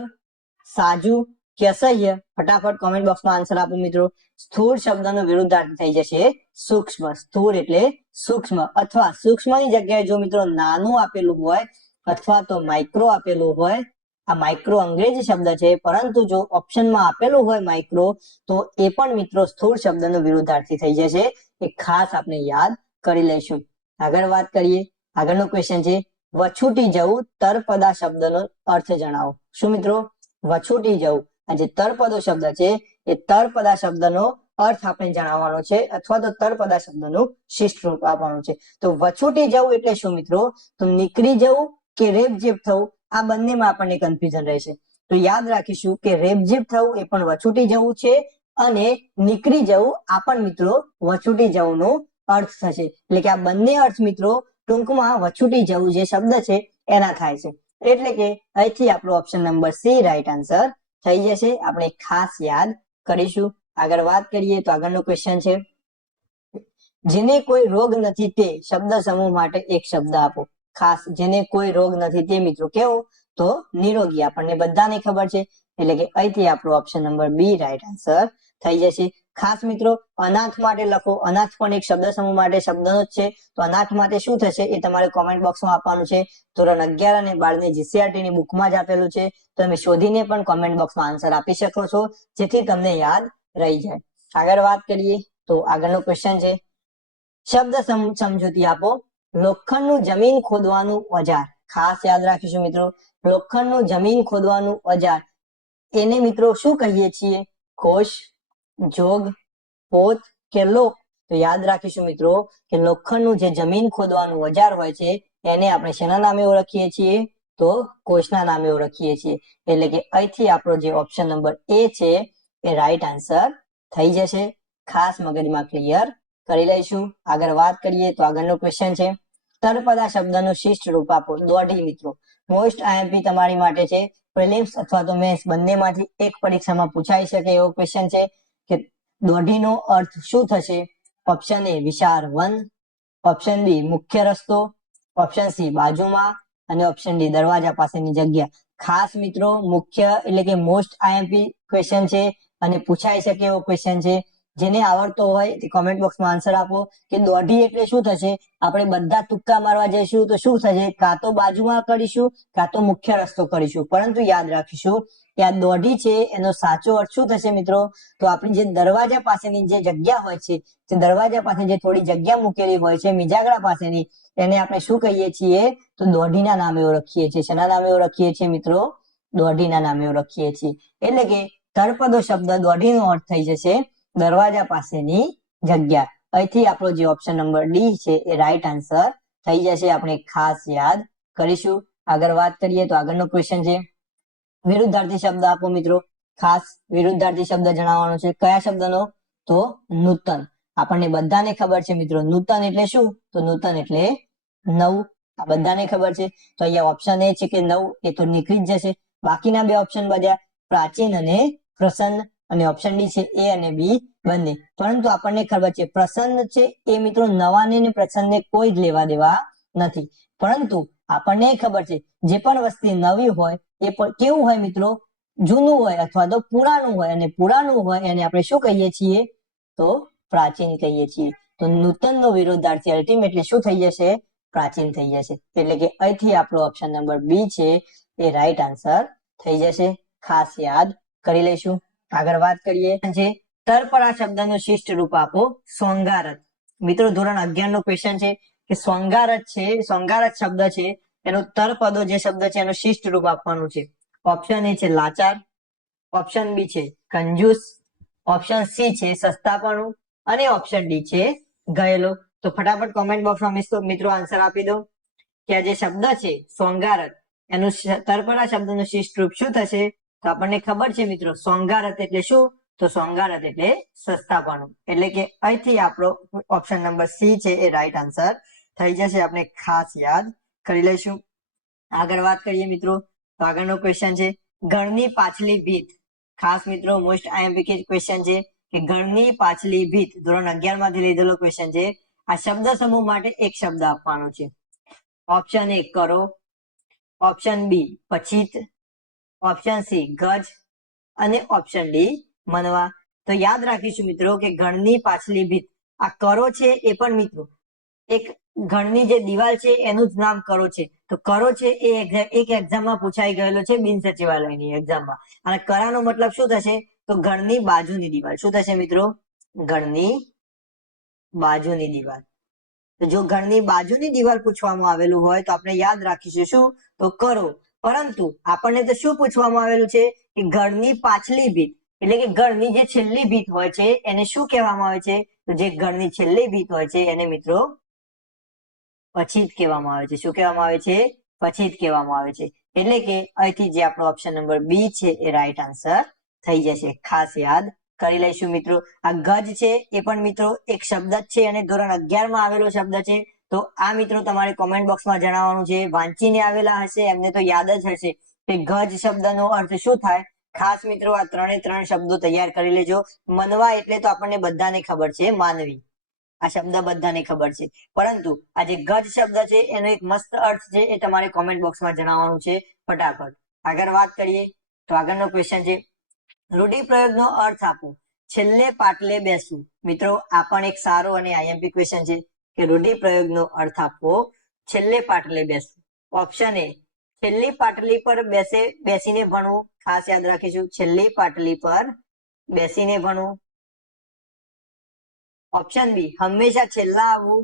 સાજુ, કે અસહ્ય? ફટાફટ કોમેન્ટ બોક્સમાં આન્સર આપો મિત્રો. સ્થૂળ શબ્દનો વિરુદ્ધાર્થી થઈ જશે સૂક્ષ્મ. સ્થૂળ એટલે સૂક્ષ્મ, અથવા સૂક્ષ્મની જગ્યાએ જો મિત્રો નાનું આપેલું હોય અથવા તો માઇક્રો આપેલું હોય, આ માઇક્રો અંગ્રેજી શબ્દ છે, પરંતુ જો ઓપ્શનમાં આપેલું હોય માઇક્રો તો એ પણ મિત્રો સ્થૂળ શબ્દનો વિરુદ્ધાર્થી થઈ જશે. એ ખાસ આપણે યાદ કરી લઈશું. આગળ વાત કરીએ. આગળનો ક્વેશ્ચન છે વછૂટી જવું તળપદા શબ્દનો અર્થ જણાવો. શું મિત્રો? વછૂટી જવું. આ જે તળપદો શબ્દ છે એ તળપદા શબ્દનો અર્થ આપણે જણાવવાનો છે, અથવા તો તળપદા શબ્દનું શિષ્ટ રૂપ આપવાનું છે. તો વછૂટી જવું એટલે શું મિત્રો? તો નીકળી જવું કે રેપઝેપ થવું, આ બંનેમાં આપણને કન્ફ્યુઝન રહેશે. તો યાદ રાખીશું કે રેપઝેપ થવું એ પણ વછૂટી જવું છે, અને નીકળી જવું આ પણ મિત્રો વછૂટી જવુંનો અર્થ થશે. એટલે કે આ બંને અર્થ મિત્રો ટૂંકમાં વછૂટી જવું જે શબ્દ છે એના થાય છે. એટલે કે અહીંથી આપણો option number C right answer થઈ જશે. આપણે ખાસ યાદ કરીશું. આગળ વાત કરીએ તો આગળનો ક્વેશ્ચન છે જેને કોઈ રોગ નથી તે શબ્દ સમૂહ માટે એક શબ્દ આપો. ખાસ જેને કોઈ રોગ નથી તે મિત્રો કેવો? તો નિરોગી. આપણને બધાને ખબર છે. એટલે કે અહીંથી આપણો option number B right answer થઈ જશે. ખાસ મિત્રો અનાથ માટે લખો. અનાથ પણ એક શબ્દ સમૂહ માટે શબ્દનો જ છે. તો અનાથ માટે શું થશે એ તમારે કોમેન્ટ બોક્સમાં આપવાનું છે. ધોરણ 11 અને 12 ની જીસીઆરટી ની બુકમાં જ આપેલું છે. તમે શોધીને પણ કોમેન્ટ બોક્સમાં આન્સર આપી શકો છો જેથી તમને યાદ રહી જાય. આગળ વાત કરીએ તો આગળનો ક્વેશ્ચન છે શબ્દ સમજૂતી આપો. લોખંડનું જમીન ખોદવાનું ઓજાર. ખાસ યાદ રાખીશું મિત્રો, લોખંડનું જમીન ખોદવાનું ઓજાર એને મિત્રો શું કહીએ છીએ? કોશ, જોગ, પોત કે લોક? તો યાદ રાખીશું મિત્રો કે લોખંડનું જે જમીન ખોદવાનું ઓજાર હોય છે એને આપણે શેના નામે ઓળખીએ છીએ? તો કોષના નામે ઓળખીએ છીએ. એટલે કે અહીંથી આપણો જે ઓપ્શન નંબર એ છે એ રાઈટ આન્સર થઈ જશે. ખાસ મગજમાં ક્લિયર કરી લઈશું. આગળ વાત કરીએ તો આગળનો ક્વેશ્ચન છે તળપદા શબ્દનું શિષ્ટ રૂપ આપો. દોઢી મિત્રો મોસ્ટ આઈએમપી તમારી માટે છે. પ્રિલિમ્સ અથવા તો મેન્સ બંનેમાંથી એક પરીક્ષામાં પૂછાઈ શકે એવો ક્વેશ્ચન છે કે દોઢીનો અર્થ શું થશે? ઓપ્શન એ વિશાળ વન, ઓપ્શન બી મુખ્ય રસ્તો, ઓપ્શન સી બાજુમાં, અને ઓપ્શન ડી દરવાજા પાસેની જગ્યા. ખાસ મિત્રો મુખ્ય એટલે કે મોસ્ટ આઈએમપી ક્વેશ્ચન છે અને પૂછાઈ શકે એવો ક્વેશ્ચન છે. જેને આવડતો હોય તે કોમેન્ટ બોક્સમાં આન્સર આપો કે દોઢી એટલે શું થશે? આપણે બધા તુક્કા મારવા જઈશું તો શું થશે? કાં તો બાજુમાં કરીશું કાં તો મુખ્ય રસ્તો કરીશું. પરંતુ યાદ રાખીશું કે આ દોઢી છે એનો સાચો અર્થ શું થશે મિત્રો? તો આપણી જે દરવાજા પાસેની જે જગ્યા હોય છે, જે દરવાજા પાસે જે થોડી જગ્યા મૂકેલી હોય છે મિજાગરા પાસેની, એને આપણે શું કહીએ છીએ? તો દોઢીના નામે ઓળખીએ છીએ. શેના નામે ઓળખીએ છીએ મિત્રો? દોઢીના નામે ઓળખીએ છીએ. એટલે કે તળપદો શબ્દ દોઢીનો અર્થ થઈ જશે દરવાજા પાસેની જગ્યા. અહીંથી આપણો જે ઓપ્શન નંબર ડી છે એ રાઈટ આન્સર થઈ જશે. આપણે ખાસ યાદ કરીશું. આગળ વાત કરીએ તો આગળનો ક્વેશ્ચન છે વિરુદ્ધાર્થી શબ્દ આપો મિત્રો. ખાસ વિરુદ્ધાર્થી શબ્દ જણાવવાનો છે. કયા શબ્દનો? તો નૂતન. આપણને બધાને ખબર છે મિત્રો નૂતન એટલે શું? તો નૂતન એટલે નવું. આ બધાને ખબર છે. તો અહીંયા ઓપ્શન એ છે કે નવું, એ તો નીકળી જ જશે. બાકીના બે ઓપ્શન બધા પ્રાચીન અને પ્રસન્ન, અને ઓપ્શન ડી છે એ અને બી બંને. પરંતુ આપણને ખબર છે પ્રસન્ન છે એ મિત્રો નવાને ને પ્રસન્નને કોઈ જ લેવા દેવા નથી. પરંતુ આપણને ખબર છે જે પણ વસ્તુ નવી હોય એ કેવું હોય મિત્રો? જૂનું હોય અથવા તો પુરાણું હોય, અને પુરાણું હોય એને આપણે શું કહીએ છીએ? તો પ્રાચીન કહીએ છીએ. તો નૂતનનો વિરોધાર્થી અલ્ટિમેટલી શું થઈ જશે? પ્રાચીન થઈ જશે. એટલે કે અહીંથી આપણો ઓપ્શન નંબર બી છે એ રાઈટ આન્સર થઈ જશે. ખાસ યાદ કરી લઈશું. આગળ વાત કરીએ છે તરપરા શબ્દનું શિષ્ટ રૂપ આપો. સોંગારત. મિત્રો ધોરણ 11 નો ક્વેશ્ચન છે કે સોંગારત છે, સોંગારત શબ્દ છે એનો તરપદો જે શબ્દ છે એનું શિષ્ટ રૂપ આપવાનું છે. ઓપ્શન એ છે લાચાર, ઓપ્શન બી છે કંજૂસ, ઓપ્શન સી છે સસ્તાપણું, અને ઓપ્શન ડી છે ગયેલો. તો ફટાફટ કોમેન્ટ બોક્સમાં મિત્રો આન્સર આપી દો કે આ જે શબ્દ છે સોંગારત એનું તરપરા શબ્દનું શિષ્ટ રૂપ શું થશે? તો આપણને ખબર છે મિત્રો સોંગારત એટલે શું? તો સોંગારત એટલે સસ્તાપણું. એટલે કે અહીંથી આપણો ઓપ્શન નંબર સી છે એ રાઈટ આન્સર થઈ જશે. આપણે ખાસ યાદ કરી લઈશું. આગળ વાત કરીએ મિત્રો તો આગળનો ક્વેશ્ચન છે ઘરની પાછલી ભીત. ખાસ મિત્રો મોસ્ટ આઈએમપી ક્વેશ્ચન છે કે ઘરની પાછલી ભીત. ધોરણ 11 માંથી લીધેલો ક્વેશ્ચન છે. આ શબ્દ સમૂહ માટે એક શબ્દ આપવાનો છે. ઓપ્શન એ કરો, ઓપ્શન બી પછીત, ઓપ્શન સી ગજ, અને ઓપ્શન ડી મનવા. તો યાદ રાખીશું મિત્રો કે ઘરની પાછલી ભીત, આ કરો છે એ પણ મિત્રો એક ઘરની જે દિવાલ છે એનું જ નામ કરો છે. તો કરો છે એ એક એક્ઝામમાં પૂછાઈ ગયેલો છે બિન સચિવાલયની એક્ઝામમાં. અને કરાનો મતલબ શું થશે? તો ઘરની બાજુની દિવાલ. શું થશે મિત્રો? ઘરની બાજુની દિવાલ. તો જો ઘરની બાજુની દિવાલ પૂછવામાં આવેલું હોય તો આપણે યાદ રાખીશું શું? તો કરો. પરંતુ આપણને તો શું પૂછવામાં આવેલું છે કે ઘરની પાછલી ભીત, એટલે કે ઘરની જે છેલ્લી ભીત હોય છે એને શું કહેવામાં આવે છે? તો જે ઘરની છેલ્લી ભીત હોય છે એને મિત્રો પછીત કહેવામાં આવે છે. શું કહેવામાં આવે છે? પછીત કહેવામાં આવે છે. એટલે કે અહીંથી જે આપણો ઓપ્શન નંબર બી છે એ રાઈટ આન્સર થઈ જશે. ખાસ યાદ કરી લઈશું મિત્રો. આ ગજ છે એ પણ મિત્રો એક શબ્દ જ છે અને ધોરણ 11 માં આવેલો શબ્દ છે. તો આ મિત્રો તમારે કોમેન્ટ બોક્સમાં જણાવવાનું છે. વાંચીને આવેલા હશે એમને તો યાદ જ હશે કે ગજ શબ્દનો અર્થ શું થાય. ખાસ મિત્રો આ ત્રણ શબ્દો તૈયાર કરી લેજો. મનવા એટલે તો આપણને બધાને ખબર છે માનવી, આ શબ્દ બધાને ખબર છે. પરંતુ આ જે ગજ શબ્દ છે એનો એક મસ્ત અર્થ છે એ તમારે કોમેન્ટ બોક્સમાં જણાવવાનું છે ફટાફટ. આગળ વાત કરીએ તો આગળનો ક્વેશ્ચન છે રૂઢિપ્રયોગનો અર્થ આપો. છેલ્લે પાટલે બેસવું. મિત્રો આ પણ એક સારો અને આઈએમપી ક્વેશ્ચન છે કે રૂઢિપ્રયોગનો અર્થ આપો. છેલ્લે પાટલે બેસવું. ઓપ્શન એ છેલ્લી પાટલી પર બેસીને ભણવું. ખાસ યાદ રાખીશું છેલ્લી પાટલી પર બેસીને ભણવું. ઓપ્શન બી હંમેશા છેલ્લા આવવું.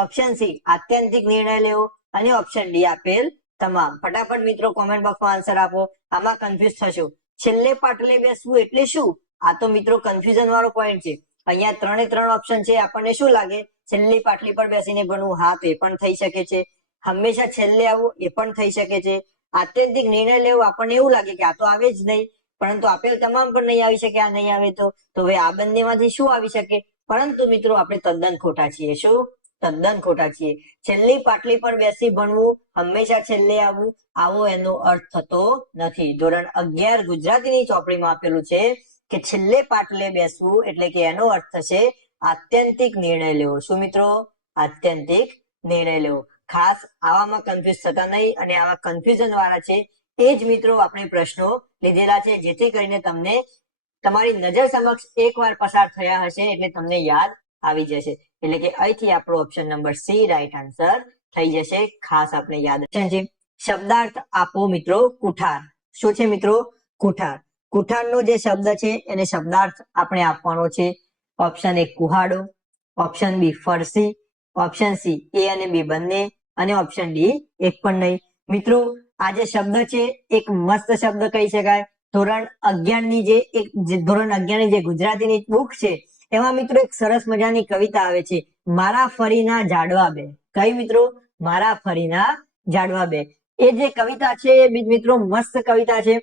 ઓપ્શન સી આત્યંતિક નિર્ણય લેવો. અને ઓપ્શન ડી આપેલ તમામ. ફટાફટ મિત્રો કોમેન્ટ બોક્સમાં આન્સર આપો. આમાં કન્ફ્યુઝ થશો. છેલ્લે પાટલે બેસવું એટલે શું? આ તો મિત્રો કન્ફ્યુઝન વાળો પોઈન્ટ છે. અહીંયા ત્રણ ઓપ્શન છે. આપણને શું લાગે? છેલ્લી પાટલી પર બેસીને ભણવું. હા તો એ પણ થઈ શકે છે. હંમેશા છેલ્લે આવવું એ પણ થઈ શકે છે. આત્યંતિક નિર્ણય લેવો આપણને એવું લાગે કે આ તો આવે જ નહીં, પરંતુ આપેલ તમામ પણ નહીં આવી શકે. આ નહીં આવે તો હવે આ બંનેમાંથી શું આવી શકે? પરંતુ મિત્રો આપણે તદ્દન ખોટા છીએ. શું? તદ્દન ખોટા છીએ. છેલ્લી પાટલી પર બેસી ભણવું, હંમેશા છેલ્લે આવવું, આવો એનો અર્થ થતો નથી. ધોરણ 11 ગુજરાતીની ચોપડીમાં આપેલું છે કે છેલ્લે પાટલે બેસવું એટલે કે એનો અર્થ થશે આત્યંતિક નિર્ણય લેવો. શું મિત્રો? આત્યંતિક નિર્ણય લેવો. ખાસ આવામાં કન્ફ્યુઝ થતા નહીં, અને આવા કન્ફ્યુઝન વાળા છે એ જ મિત્રો આપણે પ્રશ્નો લીધેલા છે જેથી કરીને તમને તમારી નજર સમક્ષ એકવાર પસાર થયા હશે એટલે તમને યાદ આવી જશે. એટલે કે અહીંથી આપણો option number C right answer થઈ જશે. ખાસ આપણે યાદ છે. શબ્દાર્થ આપો મિત્રો. કુઠાર. શું છે મિત્રો? કુઠાર. કુઠારનો જે શબ્દ છે એને શબ્દાર્થ આપણે આપવાનો છે. ઓપ્શન એ કુહાડો, ઓપ્શન બી ફરસી, ઓપ્શન સી એ અને બી બંને, અને ઓપ્શન ડી એક પણ નહીં. મિત્રો આ જે શબ્દ છે એક મસ્ત શબ્દ કહી શકાય. ધોરણ 11 ની ધોરણ 11 ની જે ગુજરાતીની બુક છે એમાં મિત્રો એક સરસ મજાની કવિતા આવે છે, મારા ફરીના ઝાડવા બે. કઈ મિત્રો? મારા ફરીના ઝાડવા બે. એ જે કવિતા છે એ મિત્રો મસ્ત કવિતા છે.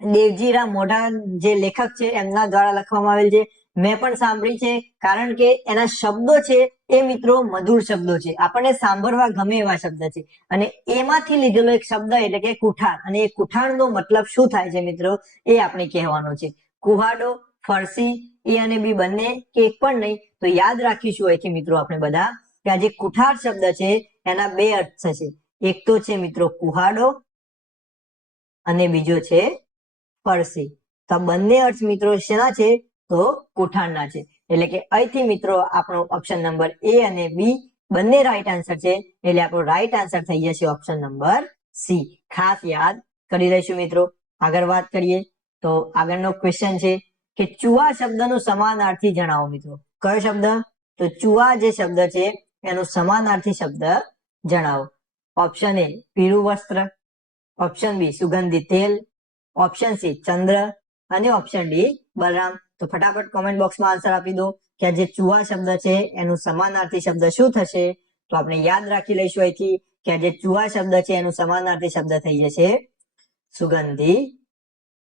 દેવજીરામ મોઢા જે લેખક છે એમના દ્વારા લખવામાં આવેલ છે. મેં પણ સાંભળી છે, કારણ કે એના શબ્દો છે એ મિત્રો મધુર શબ્દો છે, આપણને સાંભળવા ગમે એવા શબ્દ છે. અને એમાંથી લીધેલો એક શબ્દ એટલે કે કુઠાર. અને એ કુઠારનો મતલબ શું થાય છે મિત્રો એ આપણે કહેવાનો છે. કુહાડો, ફરસી, એ અને બી બંને કે એક પણ નહીં, તો યાદ રાખીશું અહીંથી મિત્રો આપણે બધા કે આ જે કુઠાર શબ્દ છે એના બે અર્થ થશે. એક તો છે મિત્રો કુહાડો અને બીજો છે ફરસી. તો બંને અર્થ મિત્રો શેના છે? તો કુઠારના છે. એટલે કે અહીંથી મિત્રો આપણો ઓપ્શન નંબર એ અને બી બંને રાઈટ આન્સર છે. એટલે આપણો રાઈટ આન્સર થઈ જશે ઓપ્શન નંબર સી. ખાસ યાદ કરી લઈશું મિત્રો. આગળ વાત કરીએ તો આગળનો ક્વેશ્ચન છે કે ચુવા શબ્દનું સમાનાર્થી જણાવો મિત્રો. કયો શબ્દ? તો ચુવા જે શબ્દ છે એનું સમાનાર્થી શબ્દ જણાવો. ઓપ્શન એ પીળું વસ્ત્ર, ઓપ્શન બી સુગંધિત તેલ, ઓપ્શન સી ચંદ્ર અને ઓપ્શન ડી બલરામ. તો ફટાફટ કોમેન્ટ બોક્સમાં આન્સર આપી દો કે આ જે ચુવા શબ્દ છે એનું સમાનાર્થી શબ્દ શું થશે. તો આપણે યાદ રાખી લઈશું અહીંથી કે આ જે ચુવા શબ્દ છે એનું સમાનાર્થી શબ્દ થઈ જશે સુગંધી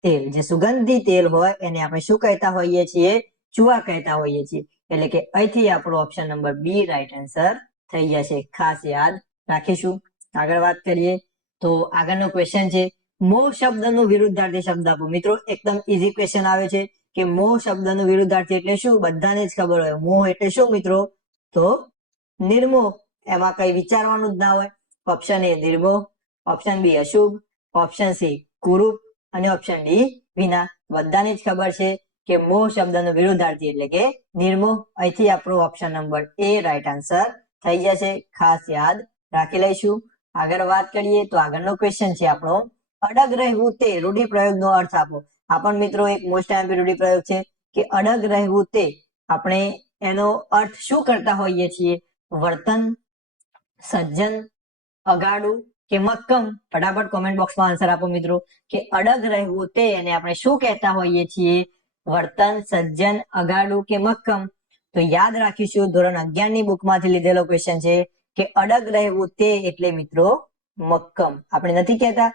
તેલ. જે સુગંધી તેલ હોય એને આપણે શું કહેતા હોઈએ છીએ? ચુવા કહેતા હોઈએ છીએ. એટલે કે અહીંથી આપણો option number B right answer થઈ જશે. ખાસ યાદ રાખીશું. આગળ વાત કરીએ તો આગળનો ક્વેશ્ચન છે મોહ શબ્દનું વિરુદ્ધાર્થી શબ્દ આપો. મિત્રો એકદમ ઈઝી ક્વેશ્ચન આવે છે કે મોહ શબ્દનું વિરુદ્ધાર્થી એટલે શું? બધાને જ ખબર હોય. મોહ એટલે શું મિત્રો? તો નિર્મોહ. એમાં કઈ વિચારવાનું જ ના હોય. ઓપ્શન એ નિર્મોહ, ઓપ્શન બી અશુભ, ઓપ્શન સી કુરૂપ અને ઓપ્શન ડી વિના. બધાને જ ખબર છે કે મોહ શબ્દનો વિરુદ્ધાર્થી એટલે કે નિર્મોહ. અહીંથી આપણો ઓપ્શન નંબર એ રાઈટ આન્સર થઈ જશે. ખાસ યાદ રાખી લઈશું. આગળ વાત કરીએ તો આગળનો ક્વેશ્ચન છે આપણો અડગ રહેવું તે રૂઢિપ્રયોગનો અર્થ આપો. આ પણ મિત્રો એક મોસ્ટ એમ્પી રૂઢિપ્રયોગ છે કે અડગ રહેવું તે આપણે એનો અર્થ શું કરતા હોઈએ છીએ? વર્તન, સજ્જન, અગાડું કે મક્કમ. ફટાફટ કોમેન્ટ બોક્સમાં આન્સર આપો મિત્રો કે અડગ રહેવું તે અને આપણે શું કહેતા હોઈએ છીએ? વર્તન, સજ્જન, અગાડું કે મક્કમ. તો યાદ રાખીશું ધોરણ 11 ની બુકમાંથી લીધેલો ક્વેશ્ચન છે કે અડગ રહેવું તે એટલે મિત્રો મક્કમ. આપણે નથી કહેતા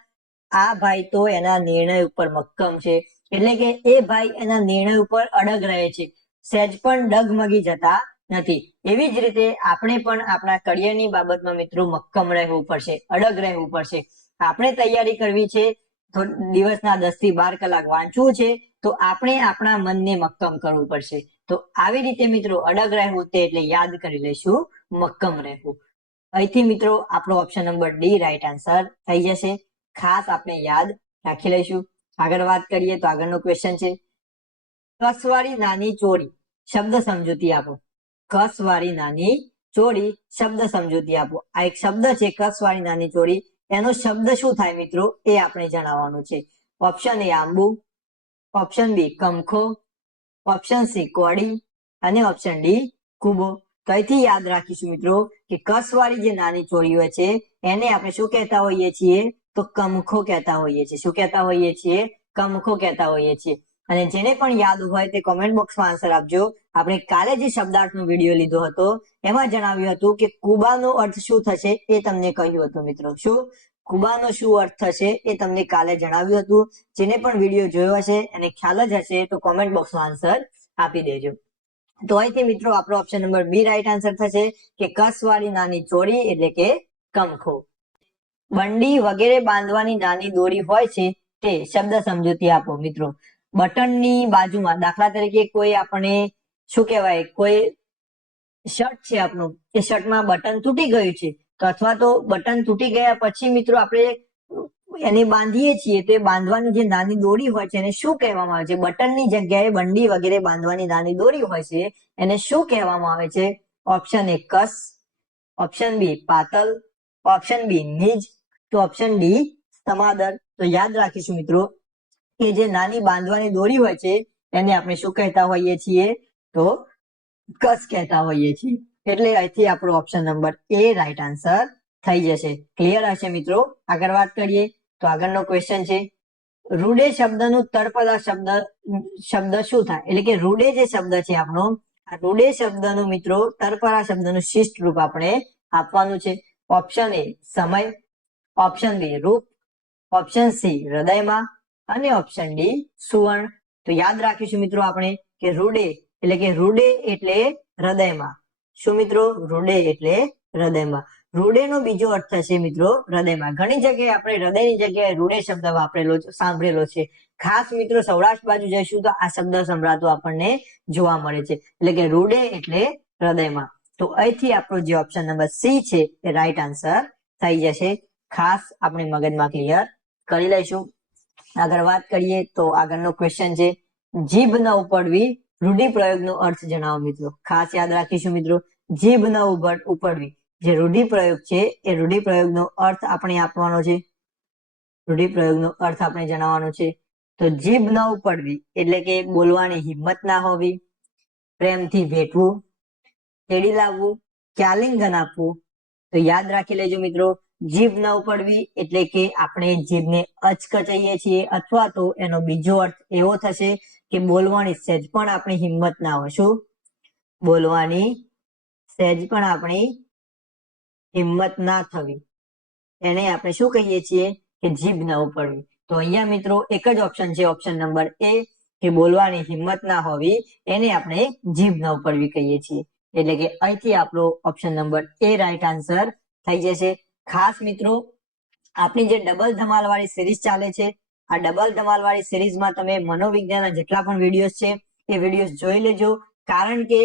આ ભાઈ તો એના નિર્ણય ઉપર મક્કમ છે, એટલે કે એ ભાઈ એના નિર્ણય ઉપર અડગ રહે છે, સહેજ પણ ડગમગી જતા નથી. એવી જ રીતે આપણે પણ આપણા કરિયરની બાબતમાં મિત્રો મક્કમ રહેવું પડશે, અડગ રહેવું પડશે. આપણે તૈયારી કરવી છે તો દિવસના 10 થી 12 કલાક વાંચવું છે, તો આપણે આપણા મનને મક્કમ કરવું પડશે. તો આવી રીતે મિત્રો અડગ રહેવું તે એટલે યાદ કરી લઈશું મક્કમ રહેવું. અહીંથી મિત્રો આપણો option number D right answer થઈ જશે. ખાસ આપણે યાદ રાખી લઈશું. આગળ વાત કરીએ તો આગળનો ક્વેશ્ચન છે કસવાળી નાની ચોરી શબ્દ સમજૂતી આપો. કસવાળી નાની ચોરી શબ્દ સમજૂતી આપો. આ એક શબ્દ છે કસવાળી નાની ચોરી. એનો શબ્દ શું થાય મિત્રો એ આપણે જણાવવાનું છે. ઓપ્શન એ આંબુ, ઓપ્શન બી કમખો, ઓપ્શન સી કોડી અને ઓપ્શન ડી કુબો. તો અહીંથી યાદ રાખીશું મિત્રો કે કસવાળી જે નાની ચોરી હોય છે એને આપણે શું કહેતા હોઈએ છીએ? તો કમખો કહેતા હોઈએ છીએ. શું કહેતા હોઈએ છીએ? કમખો કહેતા હોઈએ છીએ. અને જેને પણ યાદ હોય તે કોમેન્ટ બોક્સમાં આન્સર આપજો. આપણે કાલે જે શબ્દાર્થનો વિડીયો લીધો હતો એમાં જણાવ્યું હતું કે કુબાનો અર્થ શું થશે એ તમને કહ્યું હતું મિત્રો. શું કુબાનો શું અર્થ થશે એ તમને કાલે જણાવ્યું હતું. જેને પણ વિડીયો જોયો હશે અને ખ્યાલ જ હશે તો કોમેન્ટ બોક્સમાં આન્સર આપી દેજો. તો અહીંથી મિત્રો આપણો option number B right answer થશે કે કસવાળી નાની ચોરી એટલે કે કમખો. બંડી વગેરે બાંધવાની નાની દોરી હોય છે તે શબ્દ સમજૂતી આપો મિત્રો. બટનની બાજુમાં દાખલા તરીકે કોઈ આપણે શું કહેવાય કોઈ શર્ટ છે આપણું, એ શર્ટમાં બટન તૂટી ગયું છે તો અથવા તો બટન તૂટી ગયા પછી મિત્રો આપણે એને બાંધીએ છીએ તો એ બાંધવાની જે નાની દોરી હોય છે એને શું કહેવામાં આવે છે? બટનની જગ્યાએ બંડી વગેરે બાંધવાની નાની દોરી હોય છે એને શું કહેવામાં આવે છે? ઓપ્શન એ કસ, ઓપ્શન બી પાતલ, ઓપ્શન બી નીજ તો ઓપ્શન ડી સમાદર. તો યાદ રાખીશું મિત્રો કે જે નાની બાંધવાની દોરી હોય છે એને આપણે શું કહેતા હોઈએ છીએ? તો કસ કહેતા હોઈએ છીએ. એટલે અહીંથી આપણો ઓપ્શન નંબર એ રાઈટ આન્સર થઈ જશે. ક્લિયર હશે મિત્રો. આગળ વાત કરીએ તો આગળનો ક્વેશ્ચન છે રૂડે શબ્દનું તળપદા શબ્દ શું થાય? એટલે કે રૂડે જે શબ્દ છે આપણો, આ રૂડે શબ્દનું મિત્રો તળપદા શબ્દનું શિષ્ટ રૂપ આપણે આપવાનું છે. ઓપ્શન એ સમય, ઓપ્શન બી રૂપ, ઓપ્શન સી હૃદયમાં અને ઓપ્શન ડી સુવર્ણ. તો યાદ રાખીશું મિત્રો આપણે કે રૂડે એટલે હૃદયમાં. શું મિત્રો? રૂડે એટલે હૃદયમાં. રૂડે નો બીજો અર્થ થશે મિત્રો હૃદયમાં. ઘણી જગ્યાએ આપણે હૃદયની જગ્યાએ રૂડે શબ્દ વાપરેલો સાંભળેલો છે. ખાસ મિત્રો સૌરાષ્ટ્ર બાજુ જઈશું તો આ શબ્દ સંભળાતો આપણને જોવા મળે છે. એટલે કે રૂડે એટલે હૃદયમાં. તો અહીંથી આપણો જે ઓપ્શન નંબર સી છે એ રાઈટ આન્સર થઈ જશે. ખાસ આપણે મગજમાં ક્લિયર કરી લઈશું. આગળ વાત કરીએ તો આગળનો ક્વેશ્ચન છે, જીભ ન ઉપડવી રૂઢિપ્રયોગનો અર્થ જણાવો મિત્રો. ખાસ યાદ રાખીશું મિત્રો, જીભ ન ઉપડવી જે રૂઢિપ્રયોગ છે એ રૂઢિપ્રયોગનો અર્થ આપણે આપવાનો છે. રૂઢિપ્રયોગનો અર્થ આપણે જણાવવાનો છે. તો જીભ ન ઉપડવી એટલે કે બોલવાની હિંમત ના હોવી, પ્રેમથી ભેટવું, તેડી લાવવું કે આલિંગન આપવું. તો યાદ રાખી લેજો મિત્રો, જીભ ન ઉપડવી એટલે કે આપણે જીભને અચકચાઈએ છીએ, અથવા તો એનો બીજો અર્થ એવો થશે કે બોલવાની સહેજ પણ આપણી હિંમત ના હોય. શું? બોલવાની સહેજ પણ આપણી હિંમત ના થવી, એને આપણે શું કહીએ છીએ? કે જીભ ન ઉપડવી. તો અહીંયા મિત્રો એક જ ઓપ્શન છે, ઓપ્શન નંબર એ, કે બોલવાની હિંમત ના હોવી એને આપણે જીભ ન ઉપડવી કહીએ છીએ. એટલે કે અહીંથી આપણો ઓપ્શન નંબર એ રાઈટ આન્સર થઈ જશે. ખાસ મિત્રો આપણી જે ડબલ ધમાલ વાળી સિરીઝ ચાલે છે, આ ડબલ ધમાલ વાળી સિરીઝમાં તમે મનોવિજ્ઞાનના જેટલા પણ વિડીયોઝ છે એ વિડીયોઝ જોઈ લેજો. કારણ કે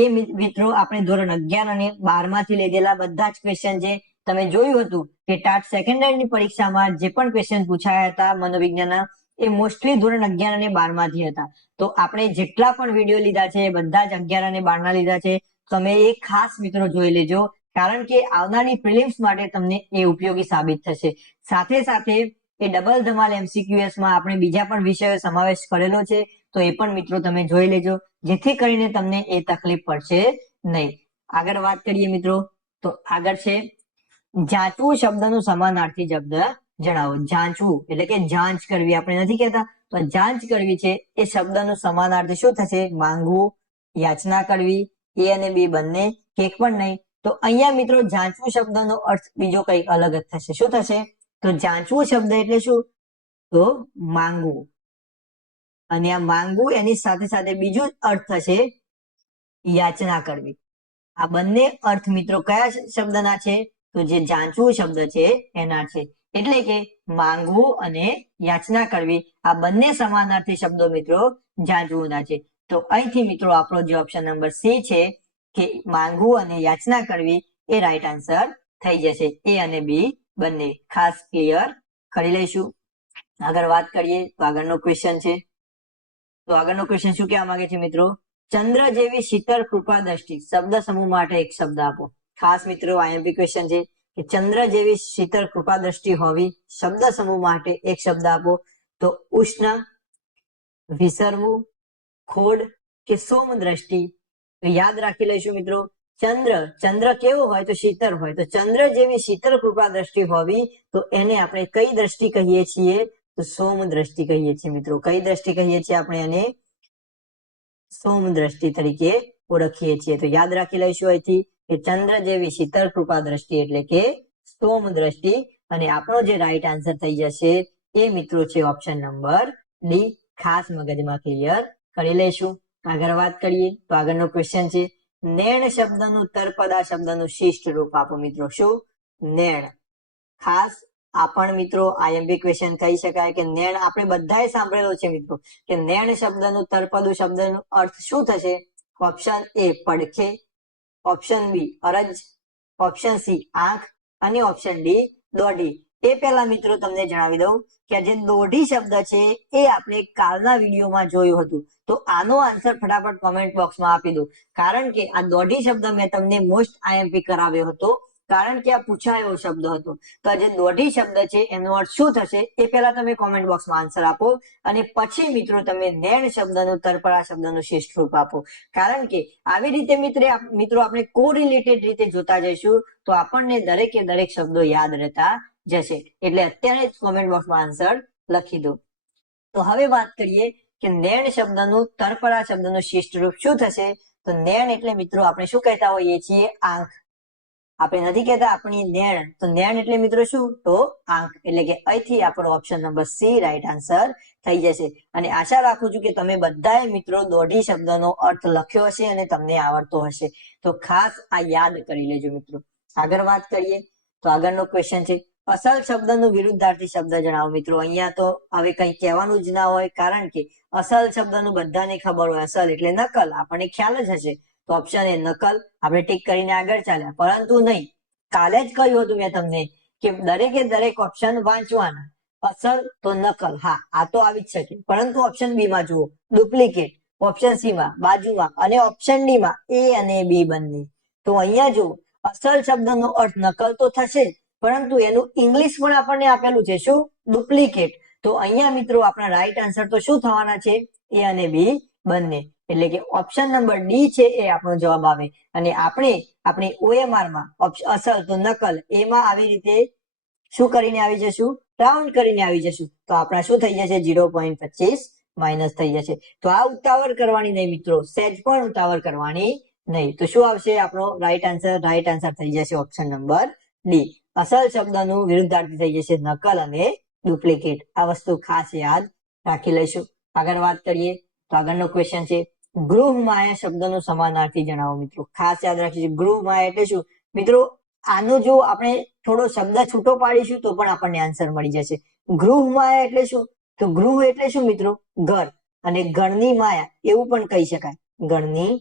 એ મિત્રો આપણે ધોરણ 11 અને 12 માંથી લીધેલા બધા જ ક્વેશ્ચન છે. તમે જોયું હતું કે ટાટ સેકન્ડરીની પરીક્ષામાં જે પણ ક્વેશ્ચન પૂછાયા હતા મનોવિજ્ઞાનના, એ મોસ્ટલી ધોરણ 11 અને 12 માંથી હતા. તો આપણે જેટલા પણ વિડીયો લીધા છે એ બધા જ 11 અને 12 ના લીધા છે. તમે એ ખાસ મિત્રો જોઈ લેજો, કારણ કે આવનારી પ્રિલિમ્સ માટે તમને એ ઉપયોગી સાબિત થશે. સાથે સાથે એ ડબલ ધમાલ MCQS માં આપણે બીજા પણ વિષયો સમાવેશ કરેલો છે, તો એ પણ મિત્રો તમે જોઈ લેજો, જેથી કરીને તમને એ તકલીફ પડશે નહીં. આગળ વાત કરીએ મિત્રો, તો આગળ છે જાંચવું શબ્દનું સમાનાર્થી શબ્દ જણાવો. જાંચવું એટલે કે જાંચ કરવી આપણે નથી કહેતા, તો જાંચ કરવી છે એ શબ્દનું સમાનાર્થી શું થશે? માંગવું, યાચના કરવી, એ અને બી બંને કે એક પણ નહીં. તો અહીંયા મિત્રો જાંચવું શબ્દનો અર્થ બીજો કંઈક અલગ જ થશે. શું થશે? તો જાંચવું શબ્દ એટલે શું? તો માંગવું. અને આ માંગવું એની સાથે સાથે બીજો અર્થ થશે યાચના કરવી. આ બંને અર્થ મિત્રો કયા શબ્દના છે? તો જે જાંચવું શબ્દ છે એના છે. એટલે કે માંગવું અને યાચના કરવી આ બંને સમાનાર્થી શબ્દો મિત્રો જાંચવુંના છે. તો અહીંથી મિત્રો આપણો જે ઓપ્શન નંબર સી છે કે માંગવું અને યાચના કરવી એ રાઈટ આન્સર થઈ જશે. એ અને બી બંને ખાસ ક્લિયર કરી લઈશું. આગળ વાત કરીએ તો આગળનો ક્વેશ્ચન છે. તો આગળનો ક્વેશ્ચન શું કહેવા માંગે છે મિત્રો? ચંદ્ર જેવી શીતળ કૃપા દ્રષ્ટિ શબ્દ સમૂહ માટે એક શબ્દ આપો. ખાસ મિત્રો આઈએમપી ક્વેશ્ચન છે કે ચંદ્ર જેવી શીતળ કૃપા દ્રષ્ટિ હોવી શબ્દ સમૂહ માટે એક શબ્દ આપો. તો ઉષ્ણ, વિસરવું, ખોડ કે સોમ દ્રષ્ટિ. તો યાદ રાખી લઈશું મિત્રો, ચંદ્ર કેવો હોય? તો શીતળ હોય. તો ચંદ્ર જેવી શીતળ કૃપા દ્રષ્ટિ હોવી તો એને આપણે કઈ દ્રષ્ટિ કહીએ છીએ? તો સોમ દ્રષ્ટિ કહીએ છીએ મિત્રો. કઈ દ્રષ્ટિ કહીએ છીએ આપણે એને? સોમ દ્રષ્ટિ તરીકે ઓળખીએ છીએ. તો યાદ રાખી લઈશું અહીંથી કે ચંદ્ર જેવી શીતળ કૃપા દ્રષ્ટિ એટલે કે સોમ દ્રષ્ટિ. અને આપણો જે રાઈટ આન્સર થઈ જશે એ મિત્રો છે ઓપ્શન નંબર ડી. ખાસ મગજમાં ક્લિયર કરી લઈશું. આગળ વાત કરીએ તો આગળનો ક્વેશ્ચન છે, નેણ શબ્દનું તળપદા શબ્દનું શિષ્ટ રૂપ આપો મિત્રો. શું? નેણ. ખાસ આ પણ મિત્રો આઈએમપી ક્વેશ્ચન કહી શકાય કે નેણ આપણે બધાએ સાંભળેલો છે મિત્રો, કે નેણ શબ્દનું તળપદું શબ્દનો અર્થ શું થશે? ઓપ્શન એ પડખે, ઓપ્શન બી અરજ, ઓપ્શન સી આંખ અને ઓપ્શન ડી દોઢી. એ પહેલા મિત્રો તમને જણાવી દઉં કે જે દોઢી શબ્દ છે એ આપણે કાલના વિડીયોમાં જોયું હતું. તો આનો આન્સર ફટાફટ કોમેન્ટ બોક્સમાં આપી દો, કારણ કે આ દોઢી શબ્દ મેં તમને મોસ્ટ આઈએમપી કરાવ્યો હતો, કારણ કે આ પૂછાયો શબ્દ હતો. તો આ જે દોઢી શબ્દ છે એનો અર્થ શું થશે એ પહેલા તમે કોમેન્ટ બોક્સમાં આન્સર આપો, અને પછી મિત્રો તમે નેણ શબ્દનું તળપદા શબ્દનું શિષ્ટ રૂપ આપો. કારણ કે આવી રીતે મિત્રો આપણે કોરિલેટેડ રીતે જોતા જઈશું તો આપણને દરેકે દરેક શબ્દો યાદ રહેતા જશે. એટલે અત્યારે જ કોમેન્ટ બોક્સમાં આન્સર લખી દો. તો હવે વાત કરીએ કે નેણ શબ્દનું તળપદા શબ્દનું શિષ્ટ રૂપ શું થશે? તો નેણ એટલે મિત્રો આપણે શું કહેતા હોઈએ છીએ? આંખ. આપણે નથી કહેતા આપણી નેણ, તો નેણ એટલે મિત્રો શું? તો આંખ. એટલે કે અહીંથી આપણો option number C right answer થઈ જશે. અને આશા રાખું છું કે તમે બધાએ મિત્રો દોઢી શબ્દનો અર્થ લખ્યો હશે અને તમને આવડતો હશે. તો ખાસ આ યાદ કરી લેજો મિત્રો. આગળ વાત કરીએ તો આગળનો ક્વેશ્ચન છે, અસલ શબ્દનું વિરુદ્ધાર્થી શબ્દ જણાવો. મિત્રો અહીંયા તો હવે કંઈ કહેવાનું જ ના હોય, કારણ કે અસલ શબ્દનું બધાને ખબર હોય. અસલ એટલે નકલ, આપણને ખ્યાલ જ હશે. તો ઓપ્શન એ નકલ, આપણે ટીક કરીને આગળ ચાલ્યા. પરંતુ નહીં, કાલે જ કહ્યું હતું મેં તમને કે દરેકે દરેક ઓપ્શન વાંચવાના. અસલ તો નકલ, હા આ તો આવી જ શકે, પરંતુ ઓપ્શન બી માં જુઓ ડુપ્લિકેટ, ઓપ્શન સી માં બાજુમાં, અને ઓપ્શન ડી માં એ અને બી બંને. તો અહીંયા જુઓ અસલ શબ્દનો અર્થ નકલ તો થશે જ, પરંતુ એનું ઇંગ્લિશ પણ આપણને આપેલું છે. શું? ડુપ્લિકેટ. તો અહીંયા મિત્રો આપણા રાઈટ આન્સર તો શું થવાના છે? એ અને બી બંને. એટલે કે ઓપ્શન નંબર ડી છે એ આપણો જવાબ આવે. અને આપણે આપણી OMR માં અસલ તો નકલ એમાં આવી રીતે શું કરીને આવી જશું? રાઉન્ડ કરીને આવી જશું. તો આપણા શું થઈ જશે? 0.25 માઇનસ થઈ જશે. તો આ ઉતાવળ કરવાની નહીં મિત્રો, સહેજ પણ ઉતાવળ કરવાની નહીં. તો શું આવશે આપણો રાઈટ આન્સર? રાઈટ આન્સર થઈ જશે ઓપ્શન નંબર ડી. અસલ શબ્દનું વિરુદ્ધાર્થી થઈ જશે નકલ અને ડુપ્લિકેટ. આ વસ્તુ ખાસ યાદ રાખી લઈશું. આગળ વાત કરીએ તો આગળનો ક્વેશ્ચન છે, ગૃહમાયા શબ્દનું સમાનાર્થી જણાવો. મિત્રો ખાસ યાદ રાખીશું, ગૃહમાયા એટલે શું? મિત્રો આનો જો આપણે થોડો શબ્દ છૂટો પાડીશું તો પણ આપણને આન્સર મળી જશે. ગૃહમાયા એટલે શું? તો ગૃહ એટલે શું મિત્રો? ઘર. અને ગણની માયા એવું પણ કહી શકાય. ગણની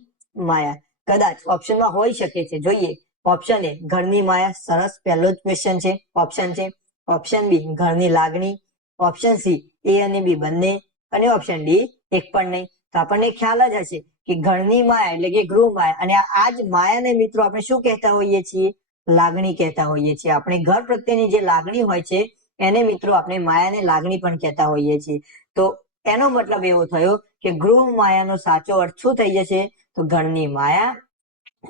માયા કદાચ ઓપ્શનમાં હોઈ શકે છે. જોઈએ ઓપ્શન એ ઘરની માયા, સરસ, પહેલો જ ક્વેશ્ચન છે. ઓપ્શન છે. ઓપ્શન બી ઘરની લાગણી, ઓપ્શન સી એ અને બી બંને, અને ઓપ્શન ડી એક પણ નહીં. તો આપણને ખ્યાલ જ હશે કે ઘરની માયા એટલે કે ગૃહ માયા, અને આ જ માયાને મિત્રો આપણે શું કહેતા હોઈએ છીએ? લાગણી કહેતા હોઈએ છીએ. આપણે ઘર પ્રત્યેની જે લાગણી હોય છે એને મિત્રો આપણે માયાને લાગણી પણ કહેતા હોઈએ છીએ. તો એનો મતલબ એવો થયો કે ગૃહ માયાનો સાચો અર્થ શું થઈ જશે? તો ઘરની માયા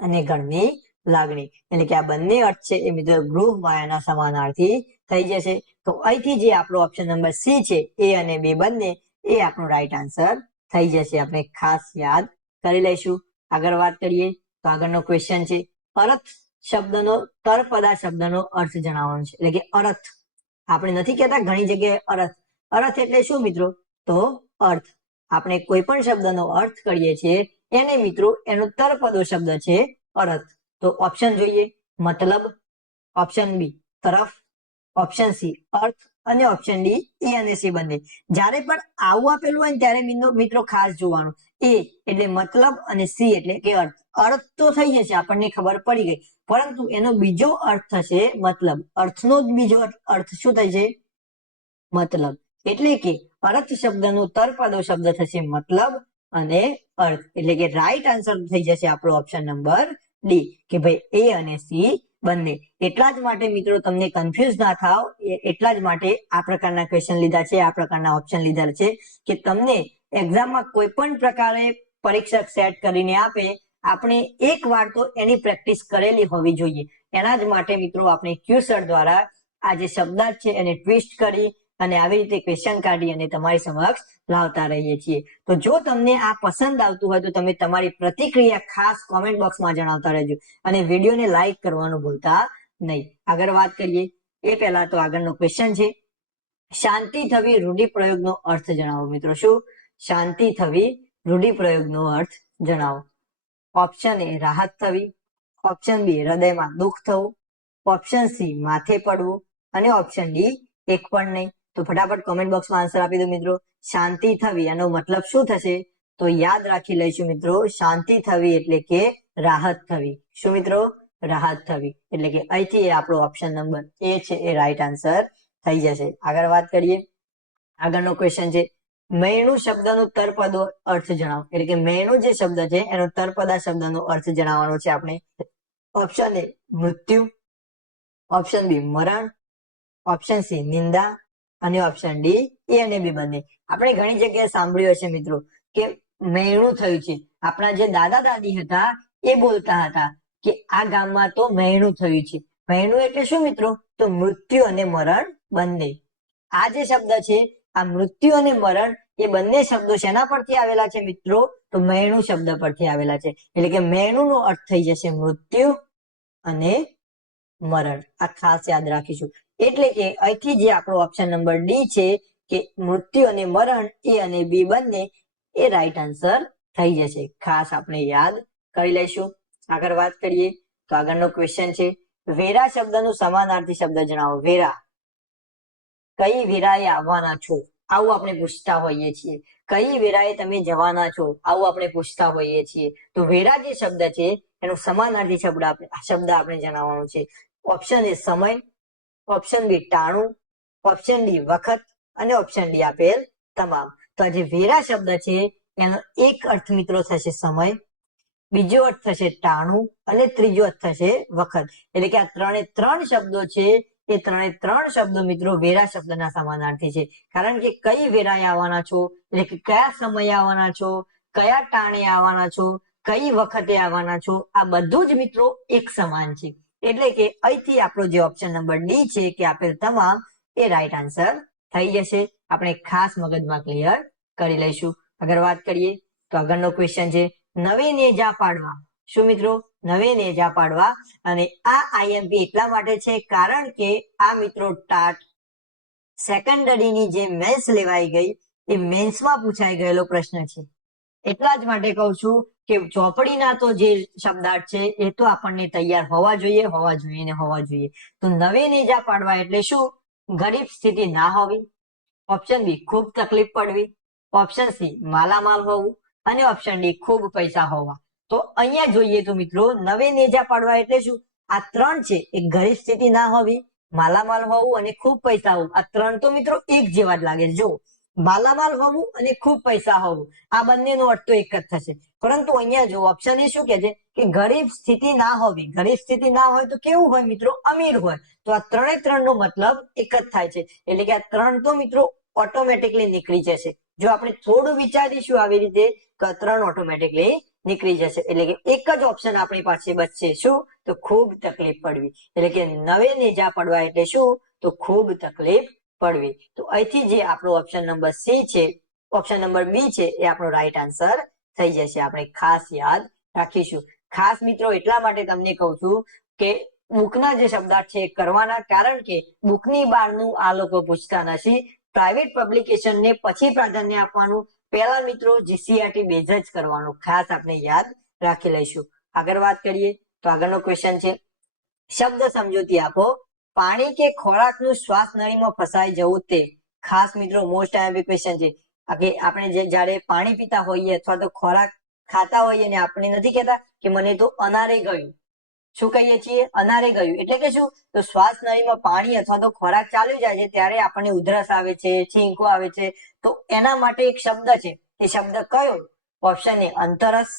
અને ઘરની લાગણી. એટલે કે આ બંને અર્થ છે એ મિત્રો ગૃહ માયાના સમાનાર્થી થઈ જશે. તો અહીંથી જે આપણો ઓપ્શન નંબર સી છે એ અને બી બંને એ આપણો રાઈટ આન્સર થઈ જશે. આપણે ખાસ યાદ કરી લઈશું. આગળ વાત કરીએ તો આગળનો ક્વેશ્ચન છે, અર્થ શબ્દનો તળપદા શબ્દનો અર્થ જણાવવાનો છે. એટલે કે અર્થ, આપણે નથી કહેતા ઘણી જગ્યાએ અર્થ. અર્થ એટલે શું મિત્રો? તો અર્થ. આપણે કોઈ પણ શબ્દનો અર્થ કરીએ છીએ એને મિત્રો એનો તળપદો શબ્દ છે અર્થ. તો ઓપ્શન જોઈએ, મતલબ, ઓપ્શન બી તરફ, ઓપ્શન સી અર્થ, અને ઓપ્શન ડી એ અને સી બંને. જ્યારે પણ આવું આપેલું હોય ને ત્યારે મિત્રો ખાસ જોવાનું, એ એટલે મતલબ અને સી એટલે કે અર્થ. અર્થ તો થઈ જશે, આપણને ખબર પડી ગઈ, પરંતુ એનો બીજો અર્થ થશે મતલબ. અર્થનો જ બીજો અર્થ શું થશે? મતલબ. એટલે કે અર્થ શબ્દનો તળપદો શબ્દ થશે મતલબ અને અર્થ. એટલે કે રાઈટ આન્સર થઈ જશે આપણો ઓપ્શન નંબર ડી, કે ભાઈ એ અને સી બંને. એટલા જ માટે મિત્રો તમને કન્ફ્યુઝ ના થાવ, એટલા જ માટે આ પ્રકારના ક્વેશ્ચન લીધા છે, આ પ્રકારના ઓપ્શન લીધા છે કે તમને એક્ઝામમાં કોઈ પણ પ્રકારે પરીક્ષક સેટ કરીને આપે, આપણે એક વાર તો એની પ્રેક્ટિસ કરેલી હોવી જોઈએ. એના જ માટે મિત્રો આપણે ક્યુસર દ્વારા આ જે શબ્દ છે એને ટ્વિસ્ટ કરી અને આવી રીતે ક્વેશ્ચન કાઢી અને તમારી સમક્ષ લાવતા રહીએ છીએ. તો જો તમને આ પસંદ આવતું હોય તો તમે તમારી પ્રતિક્રિયા ખાસ કોમેન્ટ બોક્સમાં જણાવતા રહેજો, અને વિડીયોને લાઈક કરવાનું ભૂલતા નહીં. આગળ વાત કરીએ એ પહેલા તો આગળનો ક્વેશ્ચન છે, શાંતિ થવી રૂઢિપ્રયોગનો અર્થ જણાવો. મિત્રો શું? શાંતિ થવી રૂઢિપ્રયોગનો અર્થ જણાવો. ઓપ્શન એ રાહત થવી, ઓપ્શન બી હૃદયમાં દુઃખ થવું, ઓપ્શન સી માથે પડવું, અને ઓપ્શન ડી એક પણ નહીં. તો ફટાફટ કોમેન્ટ બોક્સમાં આન્સર આપી દો મિત્રો. શાંતિ થવી એનો મતલબ શું થશે? તો યાદ રાખી લઈશું મિત્રો, શાંતિ થવી એટલે કે રાહત થવી. શું મિત્રો? રાહત થવી. એટલે કે અહીંથી આપણો ઓપ્શન નંબર એ છે એ રાઈટ આન્સર થઈ જશે. આગળ વાત કરીએ, આગળનો ક્વેશ્ચન છે, મૈણું શબ્દનો તળપદો અર્થ જણાવો. એટલે કે મૈણું જે શબ્દ છે એનો તળપદા શબ્દનો અર્થ જણાવવાનો છે આપણે. ઓપ્શન એ મૃત્યુ, ઓપ્શન બી મરણ, ઓપ્શન સી નિંદા, અને ઓપ્શન ડી એ અને બી બંને. આપણે ઘણી જગ્યાએ સાંભળ્યું હશે મિત્રો કે મૈણું થયું છે. આપણા જે દાદા દાદી હતા એ બોલતા હતા કે આ ગામમાં તો મૈણું થયું છે. મૈણું એટલે શું મિત્રો? તો મૃત્યુ અને મરણ બંને. આ જે શબ્દ છે આ મૃત્યુ અને મરણ એ બંને શબ્દો શેના પરથી આવેલા છે મિત્રો? તો મૈણું શબ્દ પરથી આવેલા છે. એટલે કે મૈણું નો અર્થ થઈ જશે મૃત્યુ અને મરણ. આ ખાસ યાદ રાખીશું. એટલે કે અહીંથી જે આપણો ઓપ્શન નંબર ડી છે કે મૃત્યુ અને મરણ એ અને બી બંને એ રાઈટ આન્સર થઈ જશે. ખાસ આપણે યાદ કરી લઈશું. આગળ વાત કરીએ તો આગળનો ક્વેશ્ચન છે, વેરા શબ્દનું સમાનાર્થી શબ્દ જણાવો. વેરા, કઈ વેરાએ આવવાના છો? આવું આપણે પૂછતા હોઈએ છીએ. કઈ વેરાએ તમે જવાના છો? આવું આપણે પૂછતા હોઈએ છીએ. તો વેરા જે શબ્દ છે એનો સમાનાર્થી શબ્દ આપણે જણાવવાનો છે. ઓપ્શન એ સમય, ઓપ્શન બી ટાણું, ઓપ્શન ડી વખત અને ઓપ્શન ડી આપેલ તમામ. તો આ જે વેરા શબ્દ છે એનો એક અર્થ મિત્રો થશે સમય, બીજો અર્થ થશે ટાણું અને ત્રીજો અર્થ થશે વખત. એટલે કે આ ત્રણ શબ્દો છે એ ત્રણ શબ્દો મિત્રો વેરા શબ્દના સમાનાર્થી છે. કારણ કે કઈ વેરાએ આવવાના છો એટલે કે કયા સમયે આવવાના છો, કયા ટાણે આવવાના છો, કઈ વખતે આવવાના છો, આ બધું જ મિત્રો એક સમાન છે. એટલે કે અહીંથી આપણો જે ઓપ્શન નંબર ડી છે કે આપેલ તમામ એ રાઈટ આન્સર થઈ જશે. આપણે ખાસ મગજમાં ક્લિયર કરી લઈશું. આગળ વાત કરીએ તો આગળનો ક્વેશ્ચન છે, નવે નેજા પાડવા. શું મિત્રો? નવે નેજા પાડવા. અને આ આઈએમપી એટલા માટે છે કારણ કે આ મિત્રો ટાટ સેકન્ડરીની જે મેન્સ લેવાઈ ગઈ એ મેન્સમાં પૂછાઈ ગયેલો પ્રશ્ન છે. એટલા જ માટે કહું છું કે ચોપડીના તો જે શબ્દાર્થ છે એ તો આપણને તૈયાર હોવા જોઈએ. તો નવે નેજા પાડવા એટલે શું? ગરીબ સ્થિતિ ના હોવી, ઓપ્શન બી ખૂબ તકલીફ પડવી, ઓપ્શન સી માલામાલ હોવું અને ઓપ્શન ડી ખૂબ પૈસા હોવા. તો અહીંયા જોઈએ તો મિત્રો નવે નેજા પાડવા એટલે શું? આ ત્રણ છે એ ગરીબ સ્થિતિ ના હોવી, માલામાલ હોવું અને ખૂબ પૈસા હોવું. આ ત્રણ તો મિત્રો એક જેવા જ લાગે. જો માલામાલ હોવું અને ખૂબ પૈસા હોવું આ બંનેનો અર્થ તો એક જ થશે. પરંતુ અહીંયા જો ઓપ્શન એ શું કે છે કે ગરીબ સ્થિતિ ના હોવી. ગરીબ સ્થિતિ ના હોય તો કેવું હોય મિત્રો? અમીર હોય. તો આ ત્રણ નો મતલબ એક જ થાય છે. એટલે કે આ ત્રણ તો મિત્રો ઓટોમેટિકલી નીકળી જશે. જો આપણે થોડું વિચારીશું આવી રીતે તો ત્રણ ઓટોમેટિકલી નીકળી જશે. એટલે કે એક જ ઓપ્શન આપણી પાસે બચશે. શું? તો ખૂબ તકલીફ પડવી. એટલે કે નવે નેજા પડવા એટલે શું? તો ખૂબ તકલીફ પડવી. તો અહીંથી જે આપણો ઓપ્શન નંબર સી છે, ઓપ્શન નંબર બી છે એ આપણો રાઈટ આન્સર થઈ જશે. આપણે ખાસ યાદ રાખીશું. ખાસ મિત્રો એટલા માટે તમને કહું છું કે બુકના જે શબ્દાર્થ છે કરવાના, કારણ કે બુકની બહારનું આ લોકો પૂછતા નથી. પ્રાઇવેટ પબ્લિકેશન ને પછી પ્રાધાન્ય આપવાનું. પહેલા મિત્રો જીસીઆરટી બેઝ જ કરવાનું. ખાસ આપણે યાદ રાખી લઈશું. આગળ વાત કરીએ તો આગળનો ક્વેશ્ચન છે, શબ્દ સમજૂતી આપો. પાણી કે ખોરાકનું શ્વાસ નળીમાં ફસાઈ જવું તે. ખાસ મિત્રો મોસ્ટ આઈએમપી ક્વેશ્ચન છે. આપણે જ્યારે પાણી પીતા હોઈએ અથવા તો ખોરાક ખાતા હોઈએ ને આપણે નથી કહેતા કે મને તો અનારે ગયું. શું કહીએ છીએ? અનારે ગયું. એટલે કે શું? તો શ્વાસ નળીમાં પાણી અથવા તો ખોરાક ચાલ્યું જાય છે ત્યારે આપણને ઉધરસ આવે છે, છીંકો આવે છે. તો એના માટે એક શબ્દ છે. એ શબ્દ કયો? ઓપ્શન એ અંતરસ,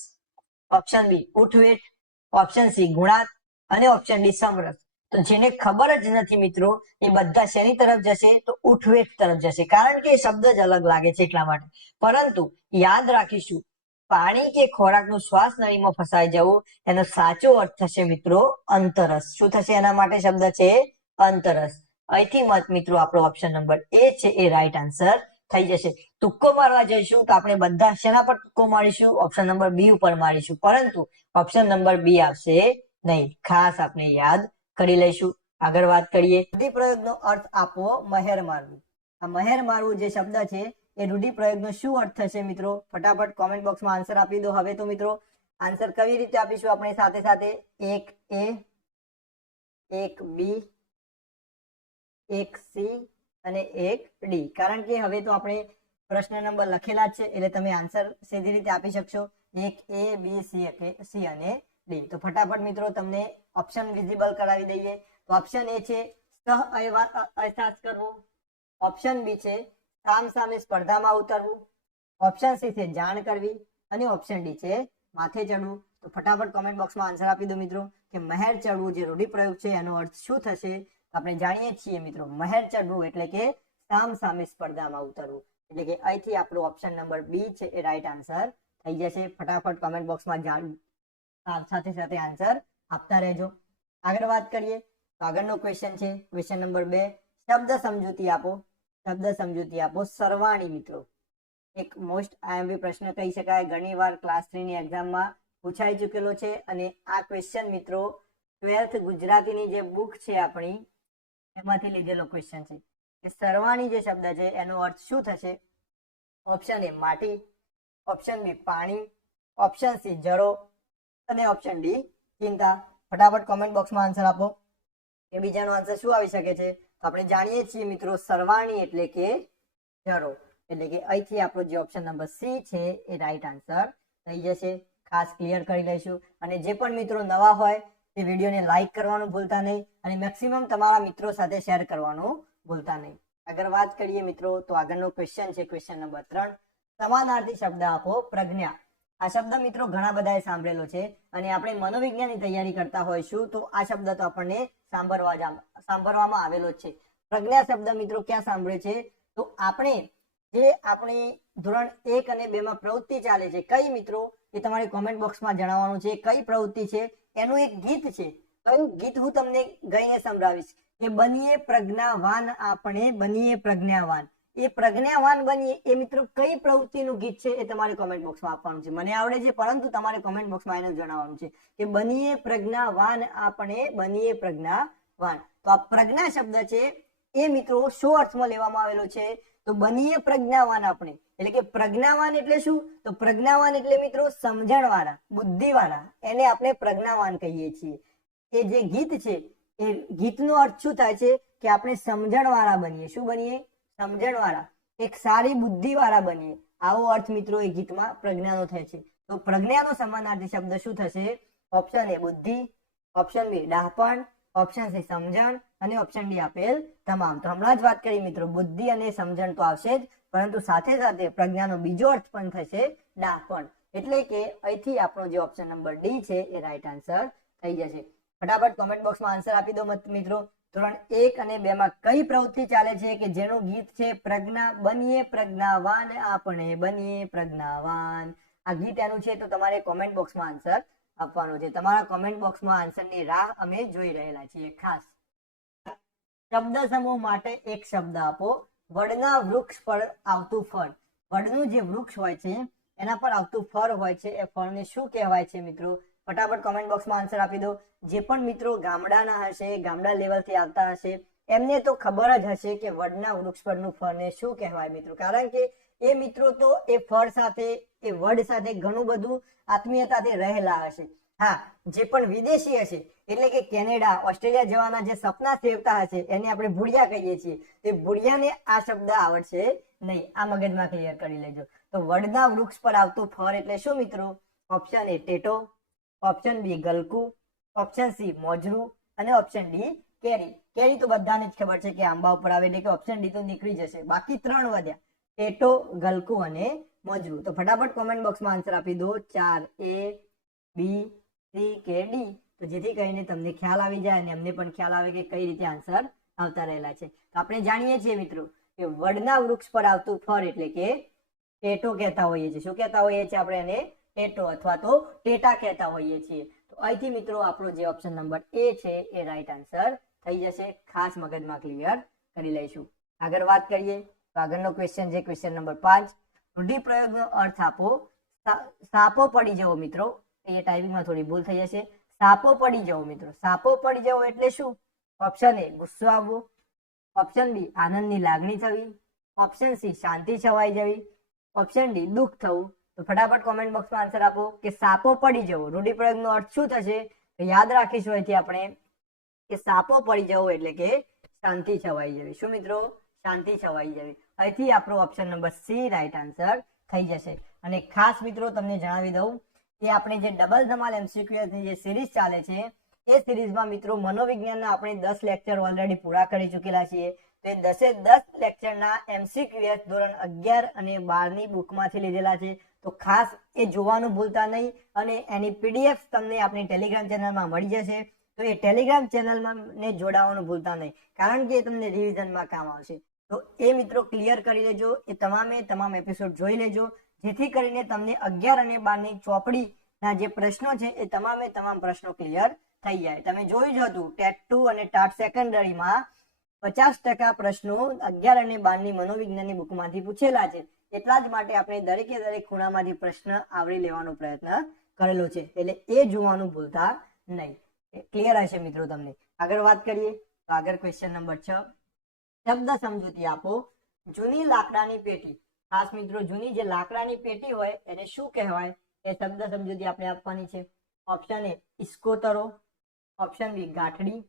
ઓપ્શન બી ઉઠવેઠ, ઓપ્શન સી ગુણાત અને ઓપ્શન ડી સમરસ. તો જેને ખબર જ નથી મિત્રો એ બધા શેની તરફ જશે? તો ઉઠવેઠ તરફ જશે. કારણ કે શબ્દ જ અલગ લાગે છે એટલા માટે. પરંતુ યાદ રાખીશું, પાણી કે ખોરાકનું શ્વાસ નળીમાં ફસાઈ જવું એનો સાચો અર્થ થશે મિત્રો અંતરસ. શું થશે? એના માટે શબ્દ છે અંતરસ. અહીંથી મત મિત્રો આપણો ઓપ્શન નંબર એ છે એ રાઈટ આન્સર થઈ જશે. તુક્કો મારવા જઈશું તો આપણે બધા શેના પર તુક્કો મારીશું? ઓપ્શન નંબર બી ઉપર મારીશું. પરંતુ ઓપ્શન નંબર બી આવશે નહીં. ખાસ આપણે યાદ કરી લઈશું. આગળ વાત કરીએ, રૂઢિપ્રયોગનો અર્થ આપો. મહેર મારવું. આ મહેર મારવું જે શબ્દ છે એ રૂઢિપ્રયોગનો શું અર્થ થશે મિત્રો? ફટાફટ કોમેન્ટ બોક્સમાં આન્સર આપી દો. હવે તો મિત્રો આન્સર કઈ રીતે આપીશું આપણે? સાથે સાથે એક એ, એક બી, એક સી અને એક ડી. કારણ કે હવે તો આપણે પ્રશ્ન નંબર લખેલા જ છે એટલે તમે આન્સર સીધી રીતે આપી શકશો. એક એ, બી, સી અને ડી. તો ફટાફટ મિત્રો તમને ઓપ્શન વિઝિબલ કરાવી દઈએ. તો ઓપ્શન એ છે સહ અહેસાસ કરવો, ઓપ્શન બી છે સામ સામે સ્પર્ધામાં ઉતરવું, ઓપ્શન સી છે જાણ કરવી અને ઓપ્શન ડી છે માથે ચડવું. તો ફટાફટ કોમેન્ટ બોક્સમાં આન્સર આપી દો મિત્રો કે મહેર ચડવું જે રૂઢિપ્રયોગ છે એનો અર્થ શું થશે? આપણે જાણીએ છીએ મિત્રો મહેર ચડવું એટલે કે સામ સામે સ્પર્ધામાં ઉતરવું. એટલે કે અહીંથી આપણો ઓપ્શન નંબર બી છે એ રાઈટ આન્સર થઈ જશે. ફટાફટ કોમેન્ટ બોક્સમાં સાથે સાથે આન્સર આપતા રહેજો. આગળ વાત કરીએ તો આગળનો ક્વેશ્ચન છે ક્વેશ્ચન નંબર 2, શબ્દ સમજૂતી આપો. શબ્દ સમજૂતી આપો. સરવાણી મિત્રો એક મોસ્ટ આઈએમપી પ્રશ્ન કહી શકાય, ઘણીવાર ક્લાસ 3 ની એક્ઝામમાં પૂછાઈ ચૂકેલો છે અને આ ક્વેશ્ચન મિત્રો 12th ગુજરાતીની જે બુક છે આપણી એમાંથી લીધેલો ક્વેશ્ચન છે કે સરવાણી જે શબ્દ છે એનો અર્થ શું થશે. ઓપ્શન એ માટી, ઓપ્શન બી પાણી, ઓપ્શન સી જળો અને ઓપ્શન ડી ચિંતા. ફટાફટ કોમેન્ટ બોક્સમાં આન્સર આપો કે બીજાનો આન્સર શું આવી શકે છે. તો આપણે જાણીએ છીએ મિત્રો સરવાણી એટલે કે જળો, એટલે કે અહીંથી આપણો જે ઓપ્શન નંબર સી છે એ રાઈટ આન્સર થઈ જશે. ખાસ ક્લિયર કરી લઈશું. અને જે પણ મિત્રો નવા હોય તે વિડીયોને લાઈક કરવાનું ભૂલતા નહીં અને મેક્સિમમ તમારા મિત્રો સાથે શેર કરવાનું ભૂલતા નહીં. આગળ વાત કરીએ મિત્રો તો આગળનો ક્વેશ્ચન છે ક્વેશ્ચન નંબર 3. સમાનાર્થી શબ્દ આપો. પ્રજ્ઞા આ શબ્દ મિત્રો ઘણા બધાએ સાંભળેલો છે અને આપણે મનોવિજ્ઞાનની તૈયારી કરતા હોઈશું તો આ શબ્દ તો આપણને સાંભળવામાં આવેલો જ છે. પ્રજ્ઞા શબ્દ મિત્રો ક્યાં સાંભળે છે તો આપણે જે આપણી ધોરણ 1 અને 2 માં પ્રવૃત્તિ ચાલે છે કઈ મિત્રો એ તમારે કોમેન્ટ બોક્સમાં જણાવવાનું છે. કઈ પ્રવૃત્તિ છે એનું એક ગીત છે. કયું ગીત હું તમને ગાઈને સંભળાવીશ કે બનીએ પ્રજ્ઞાવાન, આપણે બનીએ પ્રજ્ઞાવાન. એ પ્રજ્ઞાવાન બનીએ એ મિત્રો કઈ પ્રવૃત્તિનું ગીત છે એ તમારે કોમેન્ટ બોક્સમાં આપવાનું છે. મને આવડે છે પરંતુ તમારે કોમેન્ટ બોક્સમાં એને જણાવવાનું છે કે બનીએ પ્રજ્ઞાવાન, આપણે બનીએ પ્રજ્ઞાવાન. તો આ પ્રજ્ઞા શબ્દ છે એ મિત્રો શું અર્થમાં લેવામાં આવેલો છે તો બનીએ પ્રજ્ઞાવાન આપણે, એટલે કે પ્રજ્ઞાવાન એટલે શું તો પ્રજ્ઞાવાન એટલે મિત્રો સમજણ વાળા, બુદ્ધિ વાળા, એને આપણે પ્રજ્ઞાવાન કહીએ છીએ. એ જે ગીત છે એ ગીતનો અર્થ શું થાય છે કે આપણે સમજણ વાળા બનીએ. શું બનીએ? સમજણ વાળા, એક સારી બુદ્ધિ વાળા બનીએ. આવો અર્થ મિત્રો એ ગીતમાં પ્રજ્ઞાનો થાય છે. તો પ્રજ્ઞાનો સમાનાર્થી શબ્દ શું થશે? ઓપ્શન એ બુદ્ધિ, ઓપ્શન બી ડહાપણ, ઓપ્શન સી સમજણ અને ઓપ્શન ડી આપેલ તમામ. તો હમણાં જ વાત કરી મિત્રો બુદ્ધિ અને સમજણ તો આવશે જ, પરંતુ સાથે સાથે પ્રજ્ઞાનો બીજો અર્થ પણ થશે ડહાપણ. એટલે કે અહીંથી આપણો જે ઓપ્શન નંબર ડી છે એ રાઈટ આન્સર થઈ જશે. ફટાફટ કોમેન્ટ બોક્સમાં આન્સર આપી દો મિત્રો. ધોરણ 1 અને 2 માં કઈ પ્રવૃત્તિ ચાલે છે કે જેનું ગીત છે પ્રજ્ઞા, બનીએ પ્રજ્ઞાવાન, આપણે બનીએ પ્રજ્ઞાવાન. આ ગીત એનું છે તો તમારે કોમેન્ટ બોક્સમાં આન્સર આપવાનો છે. તમારા કોમેન્ટ બોક્સમાં આન્સરની રાહ અમે જોઈ રહેલા છીએ. ખાસ શબ્દ સમૂહ માટે એક શબ્દ આપો. વડના વૃક્ષ પર આવતું ફળ. વડનું જે વૃક્ષ હોય છે એના પર આવતું ફળ હોય છે એ ફળને શું કહેવાય છે મિત્રો? ફટાફટ કોમેન્ટ બોક્સમાં આન્સર આપી દો. જે પણ મિત્રો ગામડાના હશે, ગામડા લેવલથી આવતા હશે એમને તો ખબર જ હશે કે વડના વૃક્ષ પરનું ફળને શું કહેવાય મિત્રો. કારણ કે એ મિત્રો તો એ ફળ સાથે, એ વડ સાથે ઘણું બધું આત્મીયતાથી રહેલા હશે. હા, જે પણ વિદેશી હશે એટલે કે કેનેડા, ઓસ્ટ્રેલિયા જવાના જે સપના સેવતા હશે એને આપણે ભૂડિયા કહીએ છીએ. તે ભૂડિયાને આ શબ્દ આવડશે નહીં. આ મગજમાં ક્લિયર કરી લેજો. તો વડના વૃક્ષ પર આવતું ફળ એટલે શું મિત્રો? ઓપ્શન એ ટેટો, ઓપ્શન બી ગલકુ, ઓપ્શન સી મોજરું અને ઓપ્શન ડી કેરી. કેરી તો બધાને જ ખબર છે કે આંબા ઉપર આવે એટલે કે ઓપ્શન ડી તો નીકળી જશે. બાકી 3 વધ્યા, ટેટો, ગલકુ અને મોજરું. તો ફટાફટ કોમેન્ટ બોક્સમાં આન્સર આપી દો. 4 A, B, C કે D. તો જેથી કરીને તમને ખ્યાલ આવી જાય અને અમને પણ ખ્યાલ આવે કે કઈ રીતે આન્સર આવતા રહેલા છે. તો આપણે જાણીએ છીએ મિત્રો કે વડના વૃક્ષ પર આવતું ફળ એટલે કે ટેટો કહેતા હોઈએ છીએ. શું કહેતા હોઈએ છીએ આપણે એને? ટેટો અથવા તો ટેટા કહેતા હોઈએ છીએ. તો અહીંથી મિત્રો આપણો જે ઓપ્શન નંબર એ છે એ રાઈટ આન્સર થઈ જશે. ખાસ મગજમાં ક્લિયર કરી લઈશું. આગળ વાત કરીએ તો આગળનો ક્વેશ્ચન છે ક્વેશ્ચન નંબર 5. રૂઢિપ્રયોગનો અર્થ આપો. સાપો પડી જવો મિત્રો, એ ટાઈપિંગમાં થોડી ભૂલ થઈ જશે. સાપો પડી જવો મિત્રો, સાપો પડી જવો એટલે શું? ઓપ્શન એ ગુસ્સો આવવો, ઓપ્શન બી આનંદની લાગણી થવી, ઓપ્શન સી શાંતિ છવાઈ જવી, ઓપ્શન ડી દુઃખ થવું. તો ફટાફટ કોમેન્ટ બોક્સમાં આન્સર આપો કે સાપો પડી જવો રૂઢિપ્રયોગનો અર્થ શું થશે? તો યાદ રાખીશું અહીંથી આપણે કે સાપો પડી જવો એટલે કે શાંતિ છવાઈ જવી. શું મિત્રો? શાંતિ છવાઈ જવી. અહીંથી આપણો option number C right answer થઈ જશે. અને ખાસ મિત્રો તમને જણાવી દઉં કે આપણે જે ડબલ ધમાલ એમસીક્યુની જે સિરીઝ ચાલે છે એ સિરીઝમાં મિત્રો મનોવિજ્ઞાનના આપણે 10 લેક્ચર ઓલરેડી પૂરા કરી ચૂકેલા છીએ. તો એ 10 લેક્ચરના એમસીક્યુએસ ધોરણ 11 અને 12 ની બુકમાંથી લીધેલા છે. તો ખાસ એ જોવાનું ભૂલતા નહીં અને એની પીડીએફ તમને આપણી ટેલિગ્રામ ચેનલમાં મળી જશે. તો એ ટેલિગ્રામ ચેનલમાં ને જોડાવાનું ભૂલતા નહીં, કારણ કે એ તમને રિવિઝનમાં કામ આવશે. તો એ મિત્રો ક્લિયર કરી લેજો. એ તમામ એપિસોડ જોઈ લેજો જેથી કરીને તમને 11 અને 12 ની ચોપડીના જે પ્રશ્નો છે એ તમામ પ્રશ્નો ક્લિયર થઈ જાય. તમે જોયું જ હતું ટેટ 2 અને ટાટ સેકન્ડરીમાં 50% પ્રશ્નો 11 અને 12 ની મનોવિજ્ઞાનની બુકમાંથી પૂછેલા છે. એટલા જ માટે આપણે દરેકે દરેક ખૂણામાંથી પ્રશ્ન આવરી લેવાનો પ્રયત્ન કરેલો છે, એટલે એ જોવાનું ભૂલતા નહીં. ક્લિયર હશે મિત્રો તમને. આગળ વાત કરીએ તો આગળ ક્વેશ્ચન નંબર 6, શબ્દ સમજૂતી આપો. જૂની લાકડાની પેટી. ખાસ મિત્રો જૂની જે લાકડાની પેટી હોય એને શું કહેવાય એ શબ્દ સમજૂતી આપણે આપવાની છે. ઓપ્શન એ ઇસ્કોતરો, ઓપ્શન બી ગાંઠડી,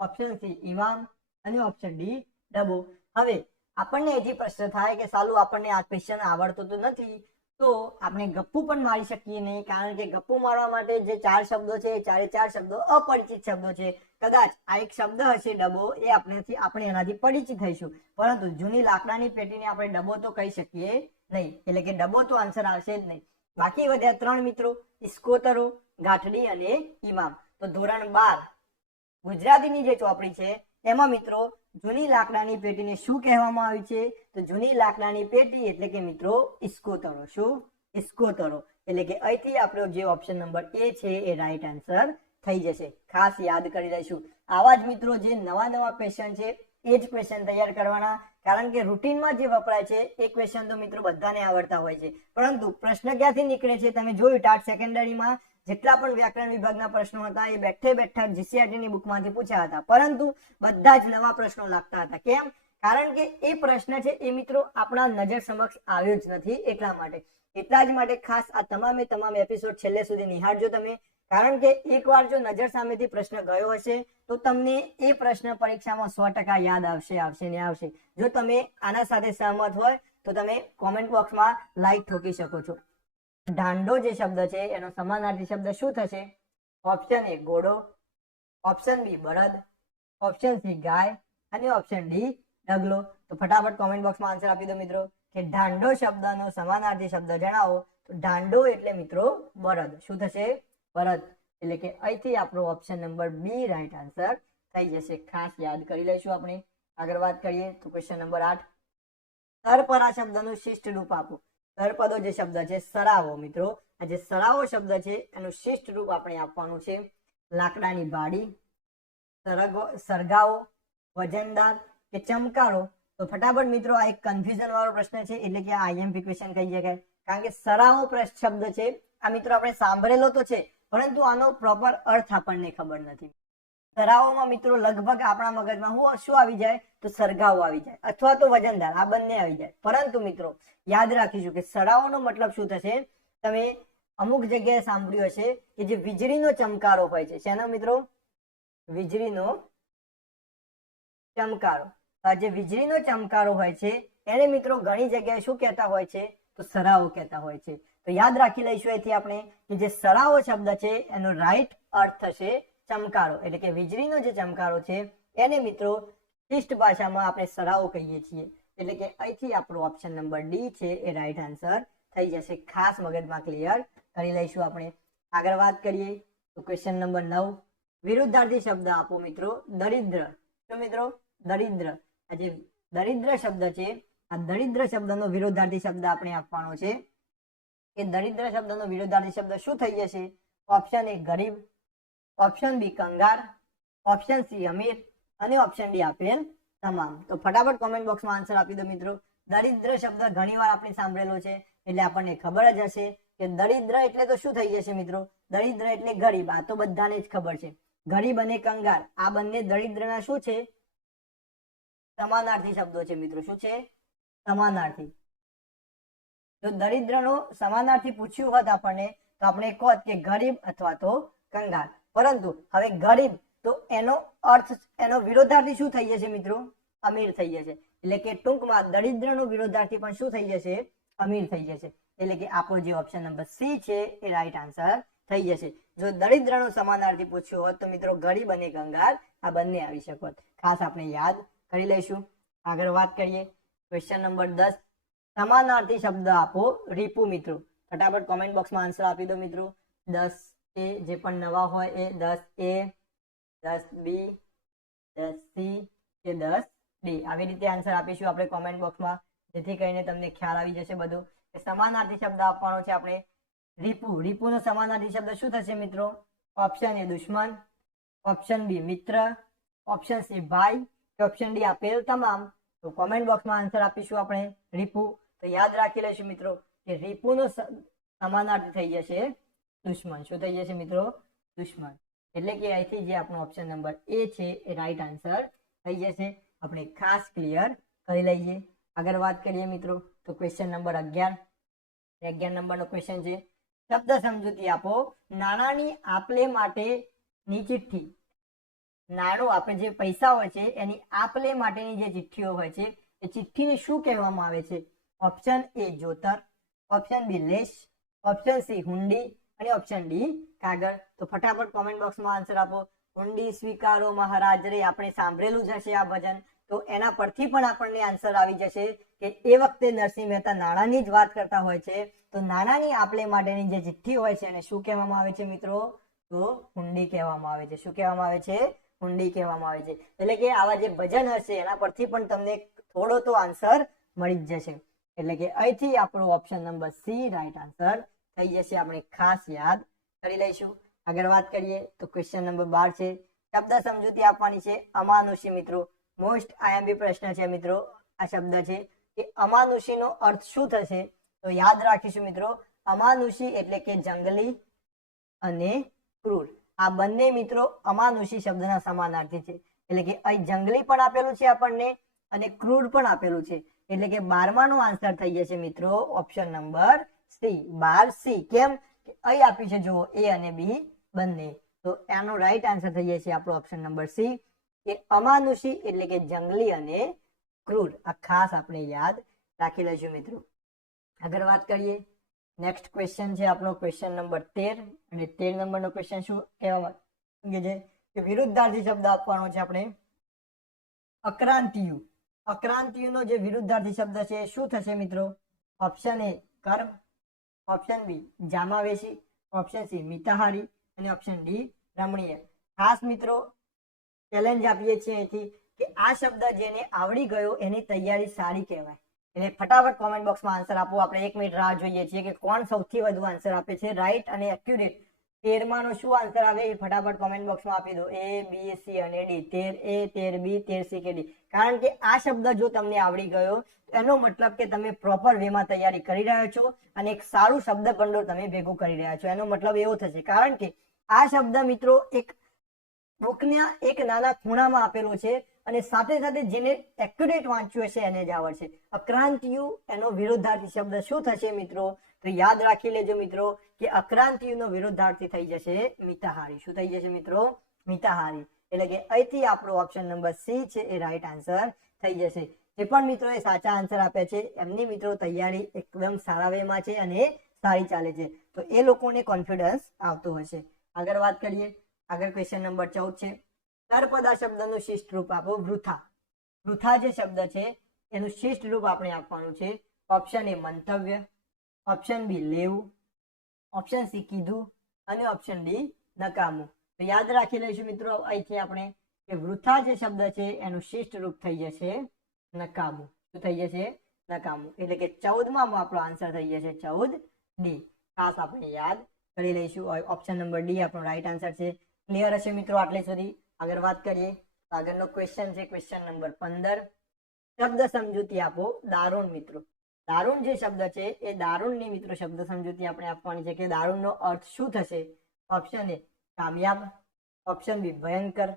ઓપ્શન સી ઇમામ અને ઓપ્શન ડી ડબો. હવે આપણને હજી પ્રશ્ન થાય કે સાલું આપણને આ ક્વેશ્ચન આવડતો તો નથી, તો આપણે ગપ્પુ પણ મારી શકીએ નહીં, કારણ કે ગપ્પુ મારવા માટે જે 4 શબ્દો છે એ 4 શબ્દો અપરિચિત શબ્દો છે. કદાચ આ એક શબ્દ હશે ડબો, એ આપણે એનાથી પરિચિત થઈશું, પરંતુ જૂની લાકડાની પેટીને આપણે ડબો તો કહી શકીએ નહીં, એટલે કે ડબો તો આન્સર આવશે જ નહીં. બાકી વધ્યા 3 મિત્રો, ઇસ્કોતરો, ગાંઠડી અને ઇમામ. તો ધોરણ 12 ગુજરાતીની જે ચોપડી છે એમાં મિત્રો જૂની લાકડાની પેટીને શું કહેવામાં આવ્યું છે? તો જૂની લાકડાની પેટી એટલે કે મિત્રો ઇસ્કોતરો. શું? ઇસ્કોતરો. એટલે કે અહીંથી આપણો જે ઓપ્શન નંબર એ છે એ રાઈટ આન્સર થઈ જશે. ખાસ યાદ કરી લઈશું. આવા જ મિત્રો જે નવા ક્વેશ્ચન છે એ જ ક્વેશ્ચન તૈયાર કરવાના, કારણ કે રૂટીનમાં જે વપરાય છે એ ક્વેશ્ચન તો મિત્રો બધાને આવડતા હોય છે, પરંતુ પ્રશ્ન ક્યાંથી નીકળે છે તમે જોયું ટાટ સેકન્ડરીમાં જેટલા પણ વ્યાકરણ વિભાગના પ્રશ્નો હતા એ બેઠા જીસીઆરટી ની બુકમાંથી પૂછ્યા હતા, પરંતુ બધા જ નવા પ્રશ્નો લાગતા હતા. કેમ? કારણ કે એ પ્રશ્ન છે એ મિત્રો આપણા નજર સમક્ષ આવ્યો જ નથી, એટલા માટે. એટલા જ માટે ખાસ આ તમામ એપિસોડ છેલ્લે સુધી નિહાળજો તમે, કારણ કે એકવાર જો નજર સામેથી પ્રશ્ન ગયો હશે તો તમને એ પ્રશ્ન પરીક્ષામાં 100% યાદ આવશે. જો તમે આના સાથે સહમત હોય તો તમે કોમેન્ટ બોક્સમાં લાઈક ઠોકી શકો છો. ઢાંડો જે શબ્દ છે એનો સમાનાર્થી શબ્દ શું થશે? ઓપ્શન એ ઘોડો, ઓપ્શન બી બળદ, ઓપ્શન સી ગાય અને ઓપ્શન ડી ઢગલો. તો ફટાફટ કોમેન્ટ બોક્સમાં આન્સર આપી દો મિત્રો કે ઢાંડો શબ્દનો સમાનાર્થી શબ્દ જણાવો. તો ઢાંડો એટલે મિત્રો બળદ. શું થશે? બળદ. એટલે કે અહીંથી આપણો option number B right answer થઈ જશે. ખાસ યાદ કરી લઈશું આપણે. આગળ વાત કરીએ તો ક્વેશ્ચન નંબર 8, તરપરા શબ્દનું શિષ્ટ રૂપ આપો. તરપદો જે શબ્દ છે સરાવો મિત્રો, આ જે સરાવો શબ્દ છે એનું શિષ્ટ રૂપ આપણે આપવાનું છે. લાકડાની બાડી, સરગાવો, વજનદાર કે ચમકારો. તો ફટાફટ મિત્રો આ એક કન્ફ્યુઝન વાળો પ્રશ્ન છે, એટલે કે આ આઈએમપી ક્વેશ્ચન કહી શકાય, કારણ કે સરાવો શબ્દ છે આ મિત્રો આપણે સાંભળેલો તો છે, પરંતુ આનો પ્રોપર અર્થ આપણને ખબર નથી. સરાવોમાં મિત્રો લગભગ આપણા મગજમાં શું આવી જાય? તો સરગાવો આવી જાય અથવા તો વજનદાર, આ બંને આવી જાય. પરંતુ મિત્રો યાદ રાખીશું કે સરાવોનો મતલબ શું થશે? તમે અમુક જગ્યાએ સાંભળ્યું હશે કે જે વીજળીનો ચમકારો હોય છે. શેનો મિત્રો? વીજળીનો ચમકારો. જે વીજળીનો ચમકારો હોય છે એને મિત્રો ઘણી જગ્યાએ શું કહેતા હોય છે? તો સરાવો કહેતા હોય છે. તો યાદ રાખી લઈશું એથી આપણે કે જે સરાવો શબ્દ છે એનો રાઈટ અર્થ થશે ચમકારો, એટલે કે વીજળીનો જે ચમકારો છે એને મિત્રો શિષ્ટ ભાષામાં આપણે સરાવો કહીએ છીએ. એટલે કે અહીંથી આપણો ઓપ્શન નંબર ડી છે એ રાઈટ આન્સર થઈ જશે. ખાસ મગજમાં ક્લિયર કરી લઈશું આપણે. આગળ વાત કરીએ તો ક્વેશ્ચન નંબર 9, વિરુદ્ધાર્થી શબ્દ આપો મિત્રો. દરિદ્ર. શું મિત્રો? દરિદ્ર. આ જે દરિદ્ર શબ્દ છે આ દરિદ્ર શબ્દનો વિરુદ્ધાર્થી શબ્દ આપણે આપવાનો છે. કે દરિદ્ર શબ્દનો વિરુદ્ધાર્થી શબ્દ શું થઈ જશે? ઓપ્શન એ ગરીબ, ઓપ્શન બી કંગાર, ઓપ્શન સી અમીર અને ઓપ્શન ડી આપેલ તમામ. તો ફટાફટ કોમેન્ટ બોક્સમાં આન્સર આપી દો મિત્રો. દરિદ્ર શબ્દ ઘણીવાર આપણે સાંભળેલો છે, એટલે આપણને ખબર જ હશે કે દરિદ્ર એટલે તો શું થઈ જશે મિત્રો? દરિદ્ર એટલે ગરીબ. આ તો બધાને જ ખબર છે. ગરીબ અને કંગાર આ બંને દરિદ્રના શું છે? સમાનાર્થી શબ્દો છે મિત્રો. શું છે? સમાનાર્થી. જો દરિદ્રનો સમાનાર્થી પૂછ્યું હોત આપણને તો આપણે કહત કે ગરીબ અથવા તો કંગાર, પરંતુ હવે ગરીબ તો એનો અર્થ, એનો વિરોધાર્થી શું થઈ જશે મિત્રો? અમીર થઈ જશે. એટલે કે ટૂંકમાં દરિદ્રનો વિરોધાર્થી પણ શું થઈ જશે? અમીર થઈ જશે. એટલે કે આપણો જે ઓપ્શન નંબર સી છે એ રાઈટ આન્સર થઈ જશે. જો દરિદ્રનો સમાનાર્થી પૂછ્યો હોત તો મિત્રો ગરીબ અને કંગાર આ બંને આવી શકત. ખાસ આપણે યાદ કરી લઈશું. આગળ વાત કરીએ ક્વેશ્ચન નંબર 10, સમાનાર્થી શબ્દ આપો રીપુ મિત્રો. ફટાફટ કોમેન્ટ બોક્સમાં આન્સર આપી દો મિત્રો. 10A જે પણ નવા હોય એ 10A, 10B, 10C કે 10D આવી રીતે આન્સર આપીશું આપણે કોમેન્ટ બોક્સમાં, જેથી કરીને તમને ખ્યાલ આવી જશે બધું. સમાનાર્થી શબ્દ આપવાનો છે આપણે રીપુ. રીપુનો સમાનાર્થી શબ્દ શું થશે મિત્રો? ઓપ્શન એ દુશ્મન, ઓપ્શન બી મિત્ર, ઓપ્શન સી ભાઈ કે ઓપ્શન ડી આપેલ તમામ? તો કોમેન્ટ બોક્સમાં આન્સર આપીશું આપણે રીપુ. તો યાદ રાખી લઈશું મિત્રો કે રીપુનો સમાનાર્થી થઈ જશે દુશ્મન. શું થઈ જશે મિત્રો? દુશ્મન. એટલે કે અહીંથી જે આપણો ઓપ્શન નંબર એ છે એ રાઈટ આન્સર થઈ જશે. આપણે ખાસ ક્લિયર કરી લઈએ. આગળ વાત કરીએ મિત્રો તો ક્વેશ્ચન નંબર 11. 11 નંબરનો ક્વેશ્ચન છે, શબ્દ સમજૂતી આપો. નાણાંની આપલે માટેની ચિઠ્ઠી. નાણું આપણે જે પૈસા હોય છે એની આપલે માટેની જે ચિઠ્ઠીઓ હોય છે એ ચિઠ્ઠીને શું કહેવામાં આવે છે? ઓપ્શન એ જોતર, ઓપ્શન બી લેશ, ઓપ્શન સી હુંડી અને ઓપ્શન ડી કાગળ. તો ફટાફટ કોમેન્ટ બોક્સમાં આન્સર આપો. હુંડી સ્વીકારો મહારાજ રે, આપણે સાંભળેલું જ હશે આ ભજન. તો એના પરથી પણ આપણને આન્સર આવી જશે કે એ વખતે નરસિંહ મહેતા નાણાંની જ વાત કરતા હોય છે. તો નાણાંની આપલે માટેની જે ચિઠ્ઠી હોય છે એને શું કહેવામાં આવે છે મિત્રો? તો હુંડી કહેવામાં આવે છે. શું કહેવામાં આવે છે? હુંડી કહેવામાં આવે છે. એટલે કે આવા જે ભજન હશે એના પરથી પણ તમને થોડો તો આન્સર મળી જ જશે. એટલે કે અહીંથી આપણો option number C right answer થઈ જશે. આપણે ખાસ યાદ કરી લઈશું. આગળ વાત કરીએ તો ક્વેશ્ચન નંબર 12 છે, શબ્દ સમજૂતી આપવાની છે. અમાનુષી મિત્રો, મોસ્ટ આઈએમપી પ્રશ્ન છે મિત્રો. આ શબ્દ છે કે અમાનુષીનો અર્થ શું થશે? તો યાદ રાખીશું મિત્રો, અમાનુષી એટલે કે જંગલી અને ક્રૂર. આ બંને મિત્રો અમાનુષી શબ્દના સમાનાર્થી છે. એટલે કે અહીં જંગલી પણ આપેલું છે આપણને અને ક્રૂર પણ આપેલું છે. એટલે કે 12માનો આન્સર થઈ જશે મિત્રો ઓપ્શન નંબર સી, 12C. કેમ? અહીં આપ્યું છે જુઓ એ અને બી બંને. તો એનો રાઈટ આન્સર થઈ જશે આપણો ઓપ્શન નંબર સી કે અમાનુષી એટલે કે જંગલી અને ક્રૂર. આ ખાસ આપણે યાદ રાખી લઈશું મિત્રો. આગળ વાત કરીએ. નેક્સ્ટ ક્વેશ્ચન છે આપણો ક્વેશ્ચન નંબર 13. અને 13 નંબરનો ક્વેશ્ચન શું કહેવા માંગે છે કે વિરુદ્ધાર્થી શબ્દ આપવાનો છે આપણે. અક્રાંતિયુ. અક્રાંતિયુનો જે વિરુદ્ધાર્થી શબ્દ છે શું થશે મિત્રો? ઓપ્શન એ કર્મ, ઓપ્શન બી જામાવેશી, ઓપ્શન સી મિતાહારી અને ઓપ્શન ડી રમણીય. ખાસ મિત્રો ચેલેન્જ આપીએ છીએ અહીંથી કે આ શબ્દ જેને આવડી ગયો એની તૈયારી સારી કહેવાય. એટલે ફટાફટ કોમેન્ટ બોક્સમાં આન્સર આપો. આપણે 1 મિનિટ રાહ જોઈએ છીએ કે કોણ સૌથી વધુ આન્સર આપે છે રાઈટ અને એક્યુરેટ. 13માનો શું આન્સર આવે એ ફટાફટ કોમેન્ટ બોક્સમાં આપી દો. એ, બી, સી અને ડી. 13A, 13B, 13C કે ડી. કારણ કે આ શબ્દ જો તમને આવડી ગયો એનો મતલબ કે તમે પ્રોપર વેમાં તૈયારી કરી રહ્યા છો અને એક સારું શબ્દ ભંડોળ તમે ભેગું કરી રહ્યા છો. એનો મતલબ એવો થશે કારણ કે આ શબ્દ મિત્રો એક બુકના એક નાના ખૂણામાં આપેલો છે અને સાથે સાથે જેને એક્યુરેટ વાંચ્યું હશે એને જ આવડશે. અક્રાંતિયુ એનો વિરોધાર્થી શબ્દ શું થશે મિત્રો? તો યાદ રાખી લેજો મિત્રો કે અક્રાંતિયુનો વિરોધાર્થી થઈ જશે મિતાહારી. શું થઈ જશે મિત્રો? મિતાહારી. એટલે કે અહીંથી આપણો ઓપ્શન નંબર સી છે એ રાઈટ આન્સર થઈ જશે. જે પણ મિત્રો એ સાચા આન્સર આપ્યા છે એમની મિત્રો તૈયારી એકદમ સારા વેમાં છે અને સારી ચાલે છે. તો એ લોકોને કોન્ફિડન્સ આવતો હશે. આગળ વાત કરીએ. આગળ ક્વેશ્ચન નંબર 14 છે, તળપદા શબ્દનું શિષ્ટ રૂપ આપો. વૃથા. વૃથા જે શબ્દ છે એનું શિષ્ટ રૂપ આપણે આપવાનું છે. ઓપ્શન એ મંતવ્ય, ઓપ્શન બી લેવું, ઓપ્શન સી કીધું અને ઓપ્શન ડી નકામું. તો યાદ રાખી લઈશું મિત્રો અહીંથી આપણે કે વૃથા જે શબ્દ છે એનું શિષ્ટ રૂપ થઈ જશે નકામું. શું થઈ જશે? નકામું. એટલે કે 14માં આપણો આન્સર થઈ જશે 14D. ખાસ આપણે યાદ કરી લઈશું. ઓપ્શન નંબર ડી આપણો રાઈટ આન્સર છે. ક્લિયર હશે મિત્રો આટલે સુધી? આગળ વાત કરીએ. આગળનો ક્વેશ્ચન છે ક્વેશ્ચન નંબર 15. શબ્દ સમજૂતી આપો. દારૂણ મિત્રો. દારૂણ જે શબ્દ છે એ દારૂણની મિત્રો શબ્દ સમજૂતી આપણે આપવાની છે કે દારૂણનો અર્થ શું થશે? ઓપ્શન એ કામયાબ, ઓપ્શન બી ભયંકર,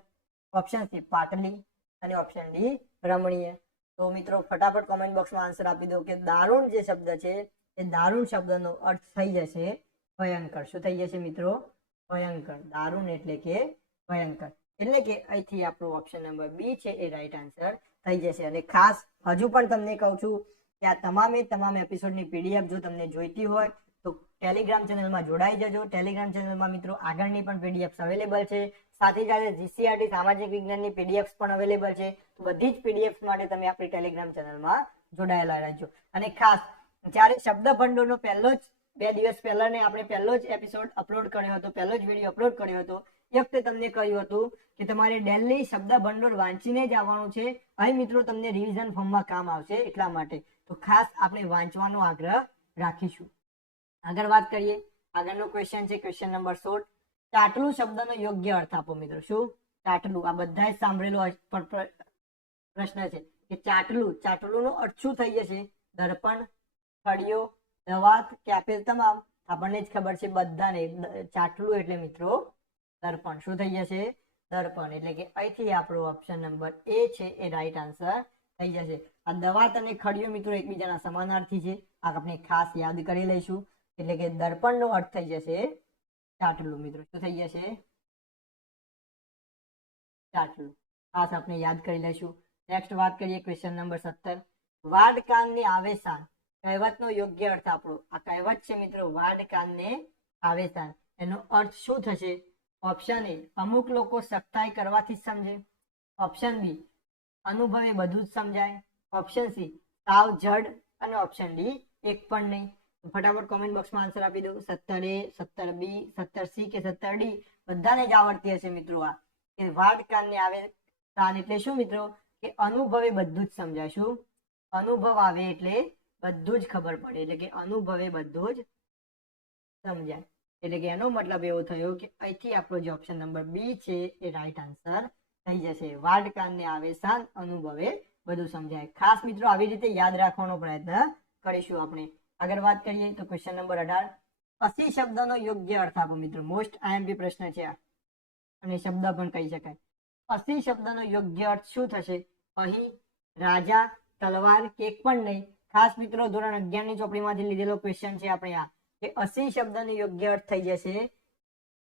ઓપ્શન સી પાટલી અને ઓપ્શન ડી રમણીય. તો મિત્રો ફટાફટ કોમેન્ટ બોક્સમાં આન્સર આપી દો કે દારૂણ જે શબ્દ છે એ દારૂણ શબ્દનો અર્થ થઈ જશે ભયંકર. શું થઈ જશે મિત્રો? ભયંકર. દારૂણ એટલે કે ભયંકર. એટલે કે અહીંથી આપણો ઓપ્શન નંબર બી છે એ રાઈટ આન્સર થઈ જશે. અને ખાસ હજુ પણ તમને કહું છું કે આ તમામ એપિસોડની પીડીએફ જો તમને જોઈતી હોય તો ટેલિગ્રામ ચેનલમાં જોડાઈ જજો. ટેલિગ્રામ ચેનલમાં મિત્રો આગળની પણ પીડીએફ અવેલેબલ છે. સાથે સાથે જીસીઆરટી સામાજિક વિજ્ઞાનની પીડીએફ પણ અવેલેબલ છે. તો બધી જ પીડીએફ માટે તમે આપણી ટેલિગ્રામ ચેનલમાં જોડાયેલા રહેજો. અને ખાસ જ્યારે શબ્દ ભંડોળનો પહેલો જ 2 દિવસ પહેલા ને આપણે પહેલો જ એપિસોડ અપલોડ કર્યો હતો, પહેલો જ વિડીયો અપલોડ કર્યો હતો, એ વખતે તમને કહ્યું હતું કે તમારે ડેલી શબ્દ ભંડોળ વાંચીને જ આવવાનું છે. અહીં મિત્રો તમને રિવિઝન ફોર્મમાં કામ આવશે એટલા માટે. તો ખાસ આપણે વાંચવાનો આગ્રહ રાખીશું. આગળ વાત કરીએ. આગળનો ક્વેશ્ચન છે ક્વેશ્ચન નંબર 16. ચાટલું શબ્દનો યોગ્ય અર્થ આપો મિત્રો. શું? ચાટલું. આ બધાએ સાંભળેલું પ્રશ્ન છે કે ચાટલું, ચાટલું નો અર્થ શું થઈ જશે? દર્પણ, ખડિયો, દવાત કે આપેલ તમામ? આપણને જ ખબર છે બધાને, ચાટલું એટલે મિત્રો દર્પણ. શું થઈ જશે? દર્પણ. એટલે કે અહીંથી આપણો ઓપ્શન નંબર એ છે એ રાઈટ આન્સર થઈ જશે. આ દવાત અને ખડિયો મિત્રો એકબીજાના સમાનાર્થી છે, આ આપણે ખાસ યાદ કરી લઈશું. એટલે કે દર્પણ નો અર્થ થઈ જશે ચાટલું મિત્રો. શું થઈ જશે? ચાટલું. ખાસ આપણે યાદ કરી લઈશું. નેક્સ્ટ વાત કરીએ ક્વેશ્ચન નંબર 17. વાડ કાનને આવે શાન, કહેવતનો યોગ્ય અર્થ આપણો. આ કહેવત છે મિત્રો, વાડ કાનને આવે શાન. એનો અર્થ શું થશે? ઓપ્શન એ, અમુક લોકો સખ્તાઈ કરવાથી જ સમજે. ઓપ્શન બી, અનુભવે બધું જ સમજાય. ઓપ્શન સી, સાવ જડ. અને ઓપ્શન ડી, એક પણ નહીં. ફટાફટ કોમેન્ટ બોક્સમાં આન્સર આપી દો. 17A, 17B, 17C કે 17D બધાને જ આવડતી હશે મિત્રો. આ કે વાડ કાનને આવે શાન એટલે શું મિત્રો? કે અનુભવે બધું જ સમજાય. શું? અનુભવ આવે એટલે બધું જ ખબર પડે. એટલે કે અનુભવે બધું જ સમજાય. એટલે કે એનો મતલબ એવો થયો કે અહીંથી આપણો જે ઓપ્શન નંબર બી છે એ રાઈટ આન્સર થઈ જશે. વાડ કાનને આવે શાન, અનુભવે બધું સમજાય. ખાસ મિત્રો આવી રીતે યાદ રાખવાનો પ્રયત્ન કરીશું આપણે. આગળ વાત કરીએ તો ક્વેશ્ચન નંબર 18. અસી શબ્દનો યોગ્ય અર્થ આપો મિત્રો. મોસ્ટ આઈએમપી પ્રશ્ન છે આ, અને શબ્દ પણ કહી શકાય. અસી શબ્દનો યોગ્ય અર્થ શું થશે? અહીં, રાજા, તલવાર કે એક પણ નહીં. ખાસ મિત્રો ધોરણ 11 ની ચોપડીમાંથી લીધેલો ક્વેશ્ચન છે આપણે આ, કે અસી શબ્દનો યોગ્ય અર્થ થઈ જશે.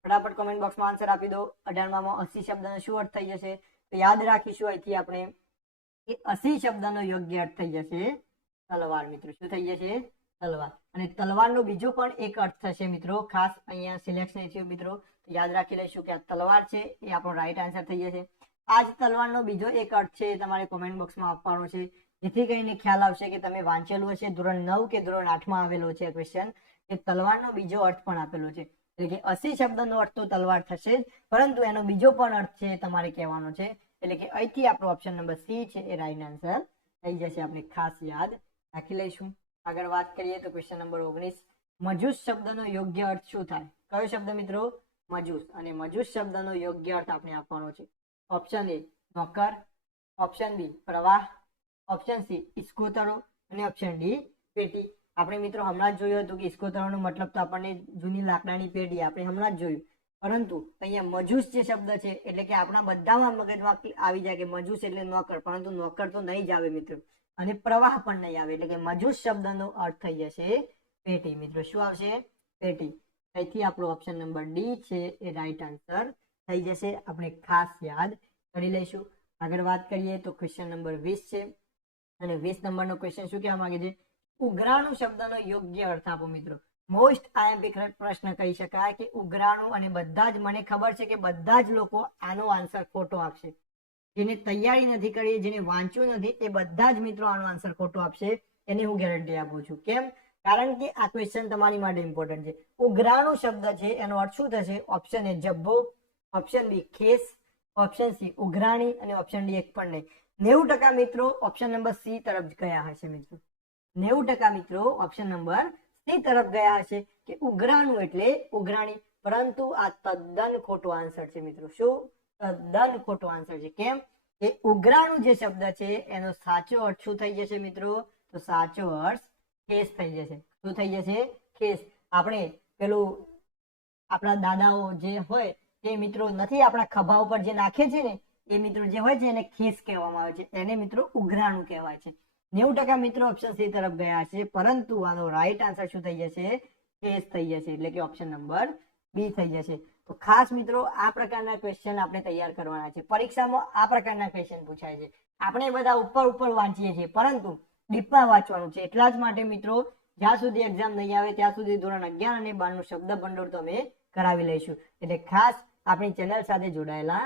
ફટાફટ કોમેન્ટ બોક્સમાં આન્સર આપી દો. 18માં અસી શબ્દનો શું અર્થ થઈ જશે? તો યાદ રાખીશું અહીંથી આપણે કે અસી શબ્દનો યોગ્ય અર્થ થઈ જશે તલવાર મિત્રો. શું થઈ જશે? તલવાર. અને તલવારનો બીજો પણ એક અર્થ થશે મિત્રો. ખાસ અહીંયા સિલેક્શન થયું મિત્રો, યાદ રાખી લઈશું કે આ તલવાર છે એ આપણો રાઈટ આન્સર થઈ જશે. આ જ તલવારનો બીજો એક અર્થ છે એ તમારે કોમેન્ટ બોક્સમાં આપવાનો છે, જેથી કરીને ખ્યાલ આવશે કે તમે વાંચેલું હશે. ધોરણ 9 કે ધોરણ 8માં આવેલો છે ક્વેશ્ચન, કે તલવારનો બીજો અર્થ પણ આપેલો છે. એટલે કે અસી શબ્દનો અર્થ તો તલવાર થશે જ, પરંતુ એનો બીજો પણ અર્થ છે તમારે કહેવાનો છે. એટલે કે અહીંથી આપણો ઓપ્શન નંબર સી છે એ રાઈટ આન્સર થઈ જશે. આપણે ખાસ યાદ રાખી લઈશું. આગળ વાત કરીએ તો ક્વેશ્ચન નંબર 19. મજૂસ શબ્દનો યોગ્ય અર્થ શું થાય? કયો શબ્દ મિત્રો? મજૂસ. અને મજૂસ શબ્દનો યોગ્ય અર્થ આપણે આપવાનો છે. ઓપ્શન એ, નોકર. ઓપ્શન બી, પ્રવાહ. ઓપ્શન સી, ઇસ્કોતરો. અને ઓપ્શન ડી, પેટી. આપણે મિત્રો હમણાં જ જોયું હતું કે ઇસ્કોતરોનો મતલબ તો આપણને જૂની લાકડાની પેટી આપણે હમણાં જ જોયું. પરંતુ અહીંયા મજૂસ જે શબ્દ છે એટલે કે આપણા બધામાં મગજમાં આવી જાય કે મજૂસ એટલે નોકર, પરંતુ નોકર તો નહીં જ આવે મિત્રો. અને પ્રવાહ પણ નહીં આવે. એટલે કે મજૂસ શબ્દનો અર્થ થઈ જશે પેટી મિત્રો. શું આવશે? પેટી. અહીંથી આપણો ઓપ્શન નંબર ડી છે એ રાઈટ આન્સર થઈ જશે. આપણે ખાસ યાદ કરી લઈશું. આગળ વાત કરીએ તો ક્વેશ્ચન નંબર 20 છે, અને 20 નંબરનો ક્વેશ્ચન શું કહેવા માંગે છે? ઉઘરાણું શબ્દનો યોગ્ય અર્થ આપો મિત્રો. મોસ્ટ આઈએમપી પ્રશ્ન કહી શકાય કે ઉઘરાણું. અને બધા જ, મને ખબર છે કે બધા જ લોકો આનો આન્સર ખોટો આપશે. જેને તૈયારી નથી કરી, જેને વાંચ્યું નથી, એ બધા જ મિત્રો આનો આન્સર ખોટો આપશે. એની હું ગેરંટી આપું છું. કેમ? કારણ કે આ ક્વેશ્ચન તમારી માટે ઇમ્પોર્ટન્ટ છે. ઉઘરાણું શબ્દ છે એનો અર્થ શું થશે? ઓપ્શન એ, જબ્બો. ઓપ્શન બી, ખેસ. ઓપ્શન સી, ઉઘરાણી. અને ઓપ્શન ડી, એક પણ નહીં. 90% મિત્રો ઓપ્શન નંબર સી તરફ ગયા હશે મિત્રો. 90% મિત્રો ઓપ્શન નંબર સી તરફ ગયા હશે કે ઉઘરાણું એટલે ઉઘરાણી. પરંતુ આ તદ્દન ખોટો આન્સર છે મિત્રો. શું? તદ્દન ખોટો આન્સર છે. કેમ? કે ઉઘરાણું જે શબ્દ છે એનો સાચો અર્થ શું થઈ જશે મિત્રો? તો સાચો અર્થ ખેસ થઈ જશે. શું થઈ જશે? ખેસ. આપણે પેલું આપણા દાદાઓ જે હોય તે મિત્રો નથી આપણા ખભા ઉપર જે નાખે છે ને, એ મિત્રો જે હોય છે એને ખેસ કહેવામાં આવે છે. એને મિત્રો ઉઘરાણું કહેવાય છે. 90% મિત્રો ઓપ્શન સી તરફ ગયા છે, પરંતુ આનો રાઈટ આન્સર શું થઈ જશે? ખેસ થઈ જશે. એટલે કે ઓપ્શન નંબર બી થઈ જશે. તો ખાસ મિત્રો આ પ્રકારના ક્વેશ્ચન આપણે તૈયાર કરવાના છે. પરીક્ષામાં આ પ્રકારના ક્વેશ્ચન પૂછાય છે. આપણે બધા ઉપર વાંચીએ છીએ, પરંતુ ડીપમાં વાંચવાનું છે. એટલા જ માટે મિત્રો જ્યાં સુધી એક્ઝામ નહીં આવે ત્યાં સુધી ધોરણ 11 અને 12 નું શબ્દ ભંડોળ તો અમે કરાવી લઈશું. એટલે ખાસ આપણી ચેનલ સાથે જોડાયેલા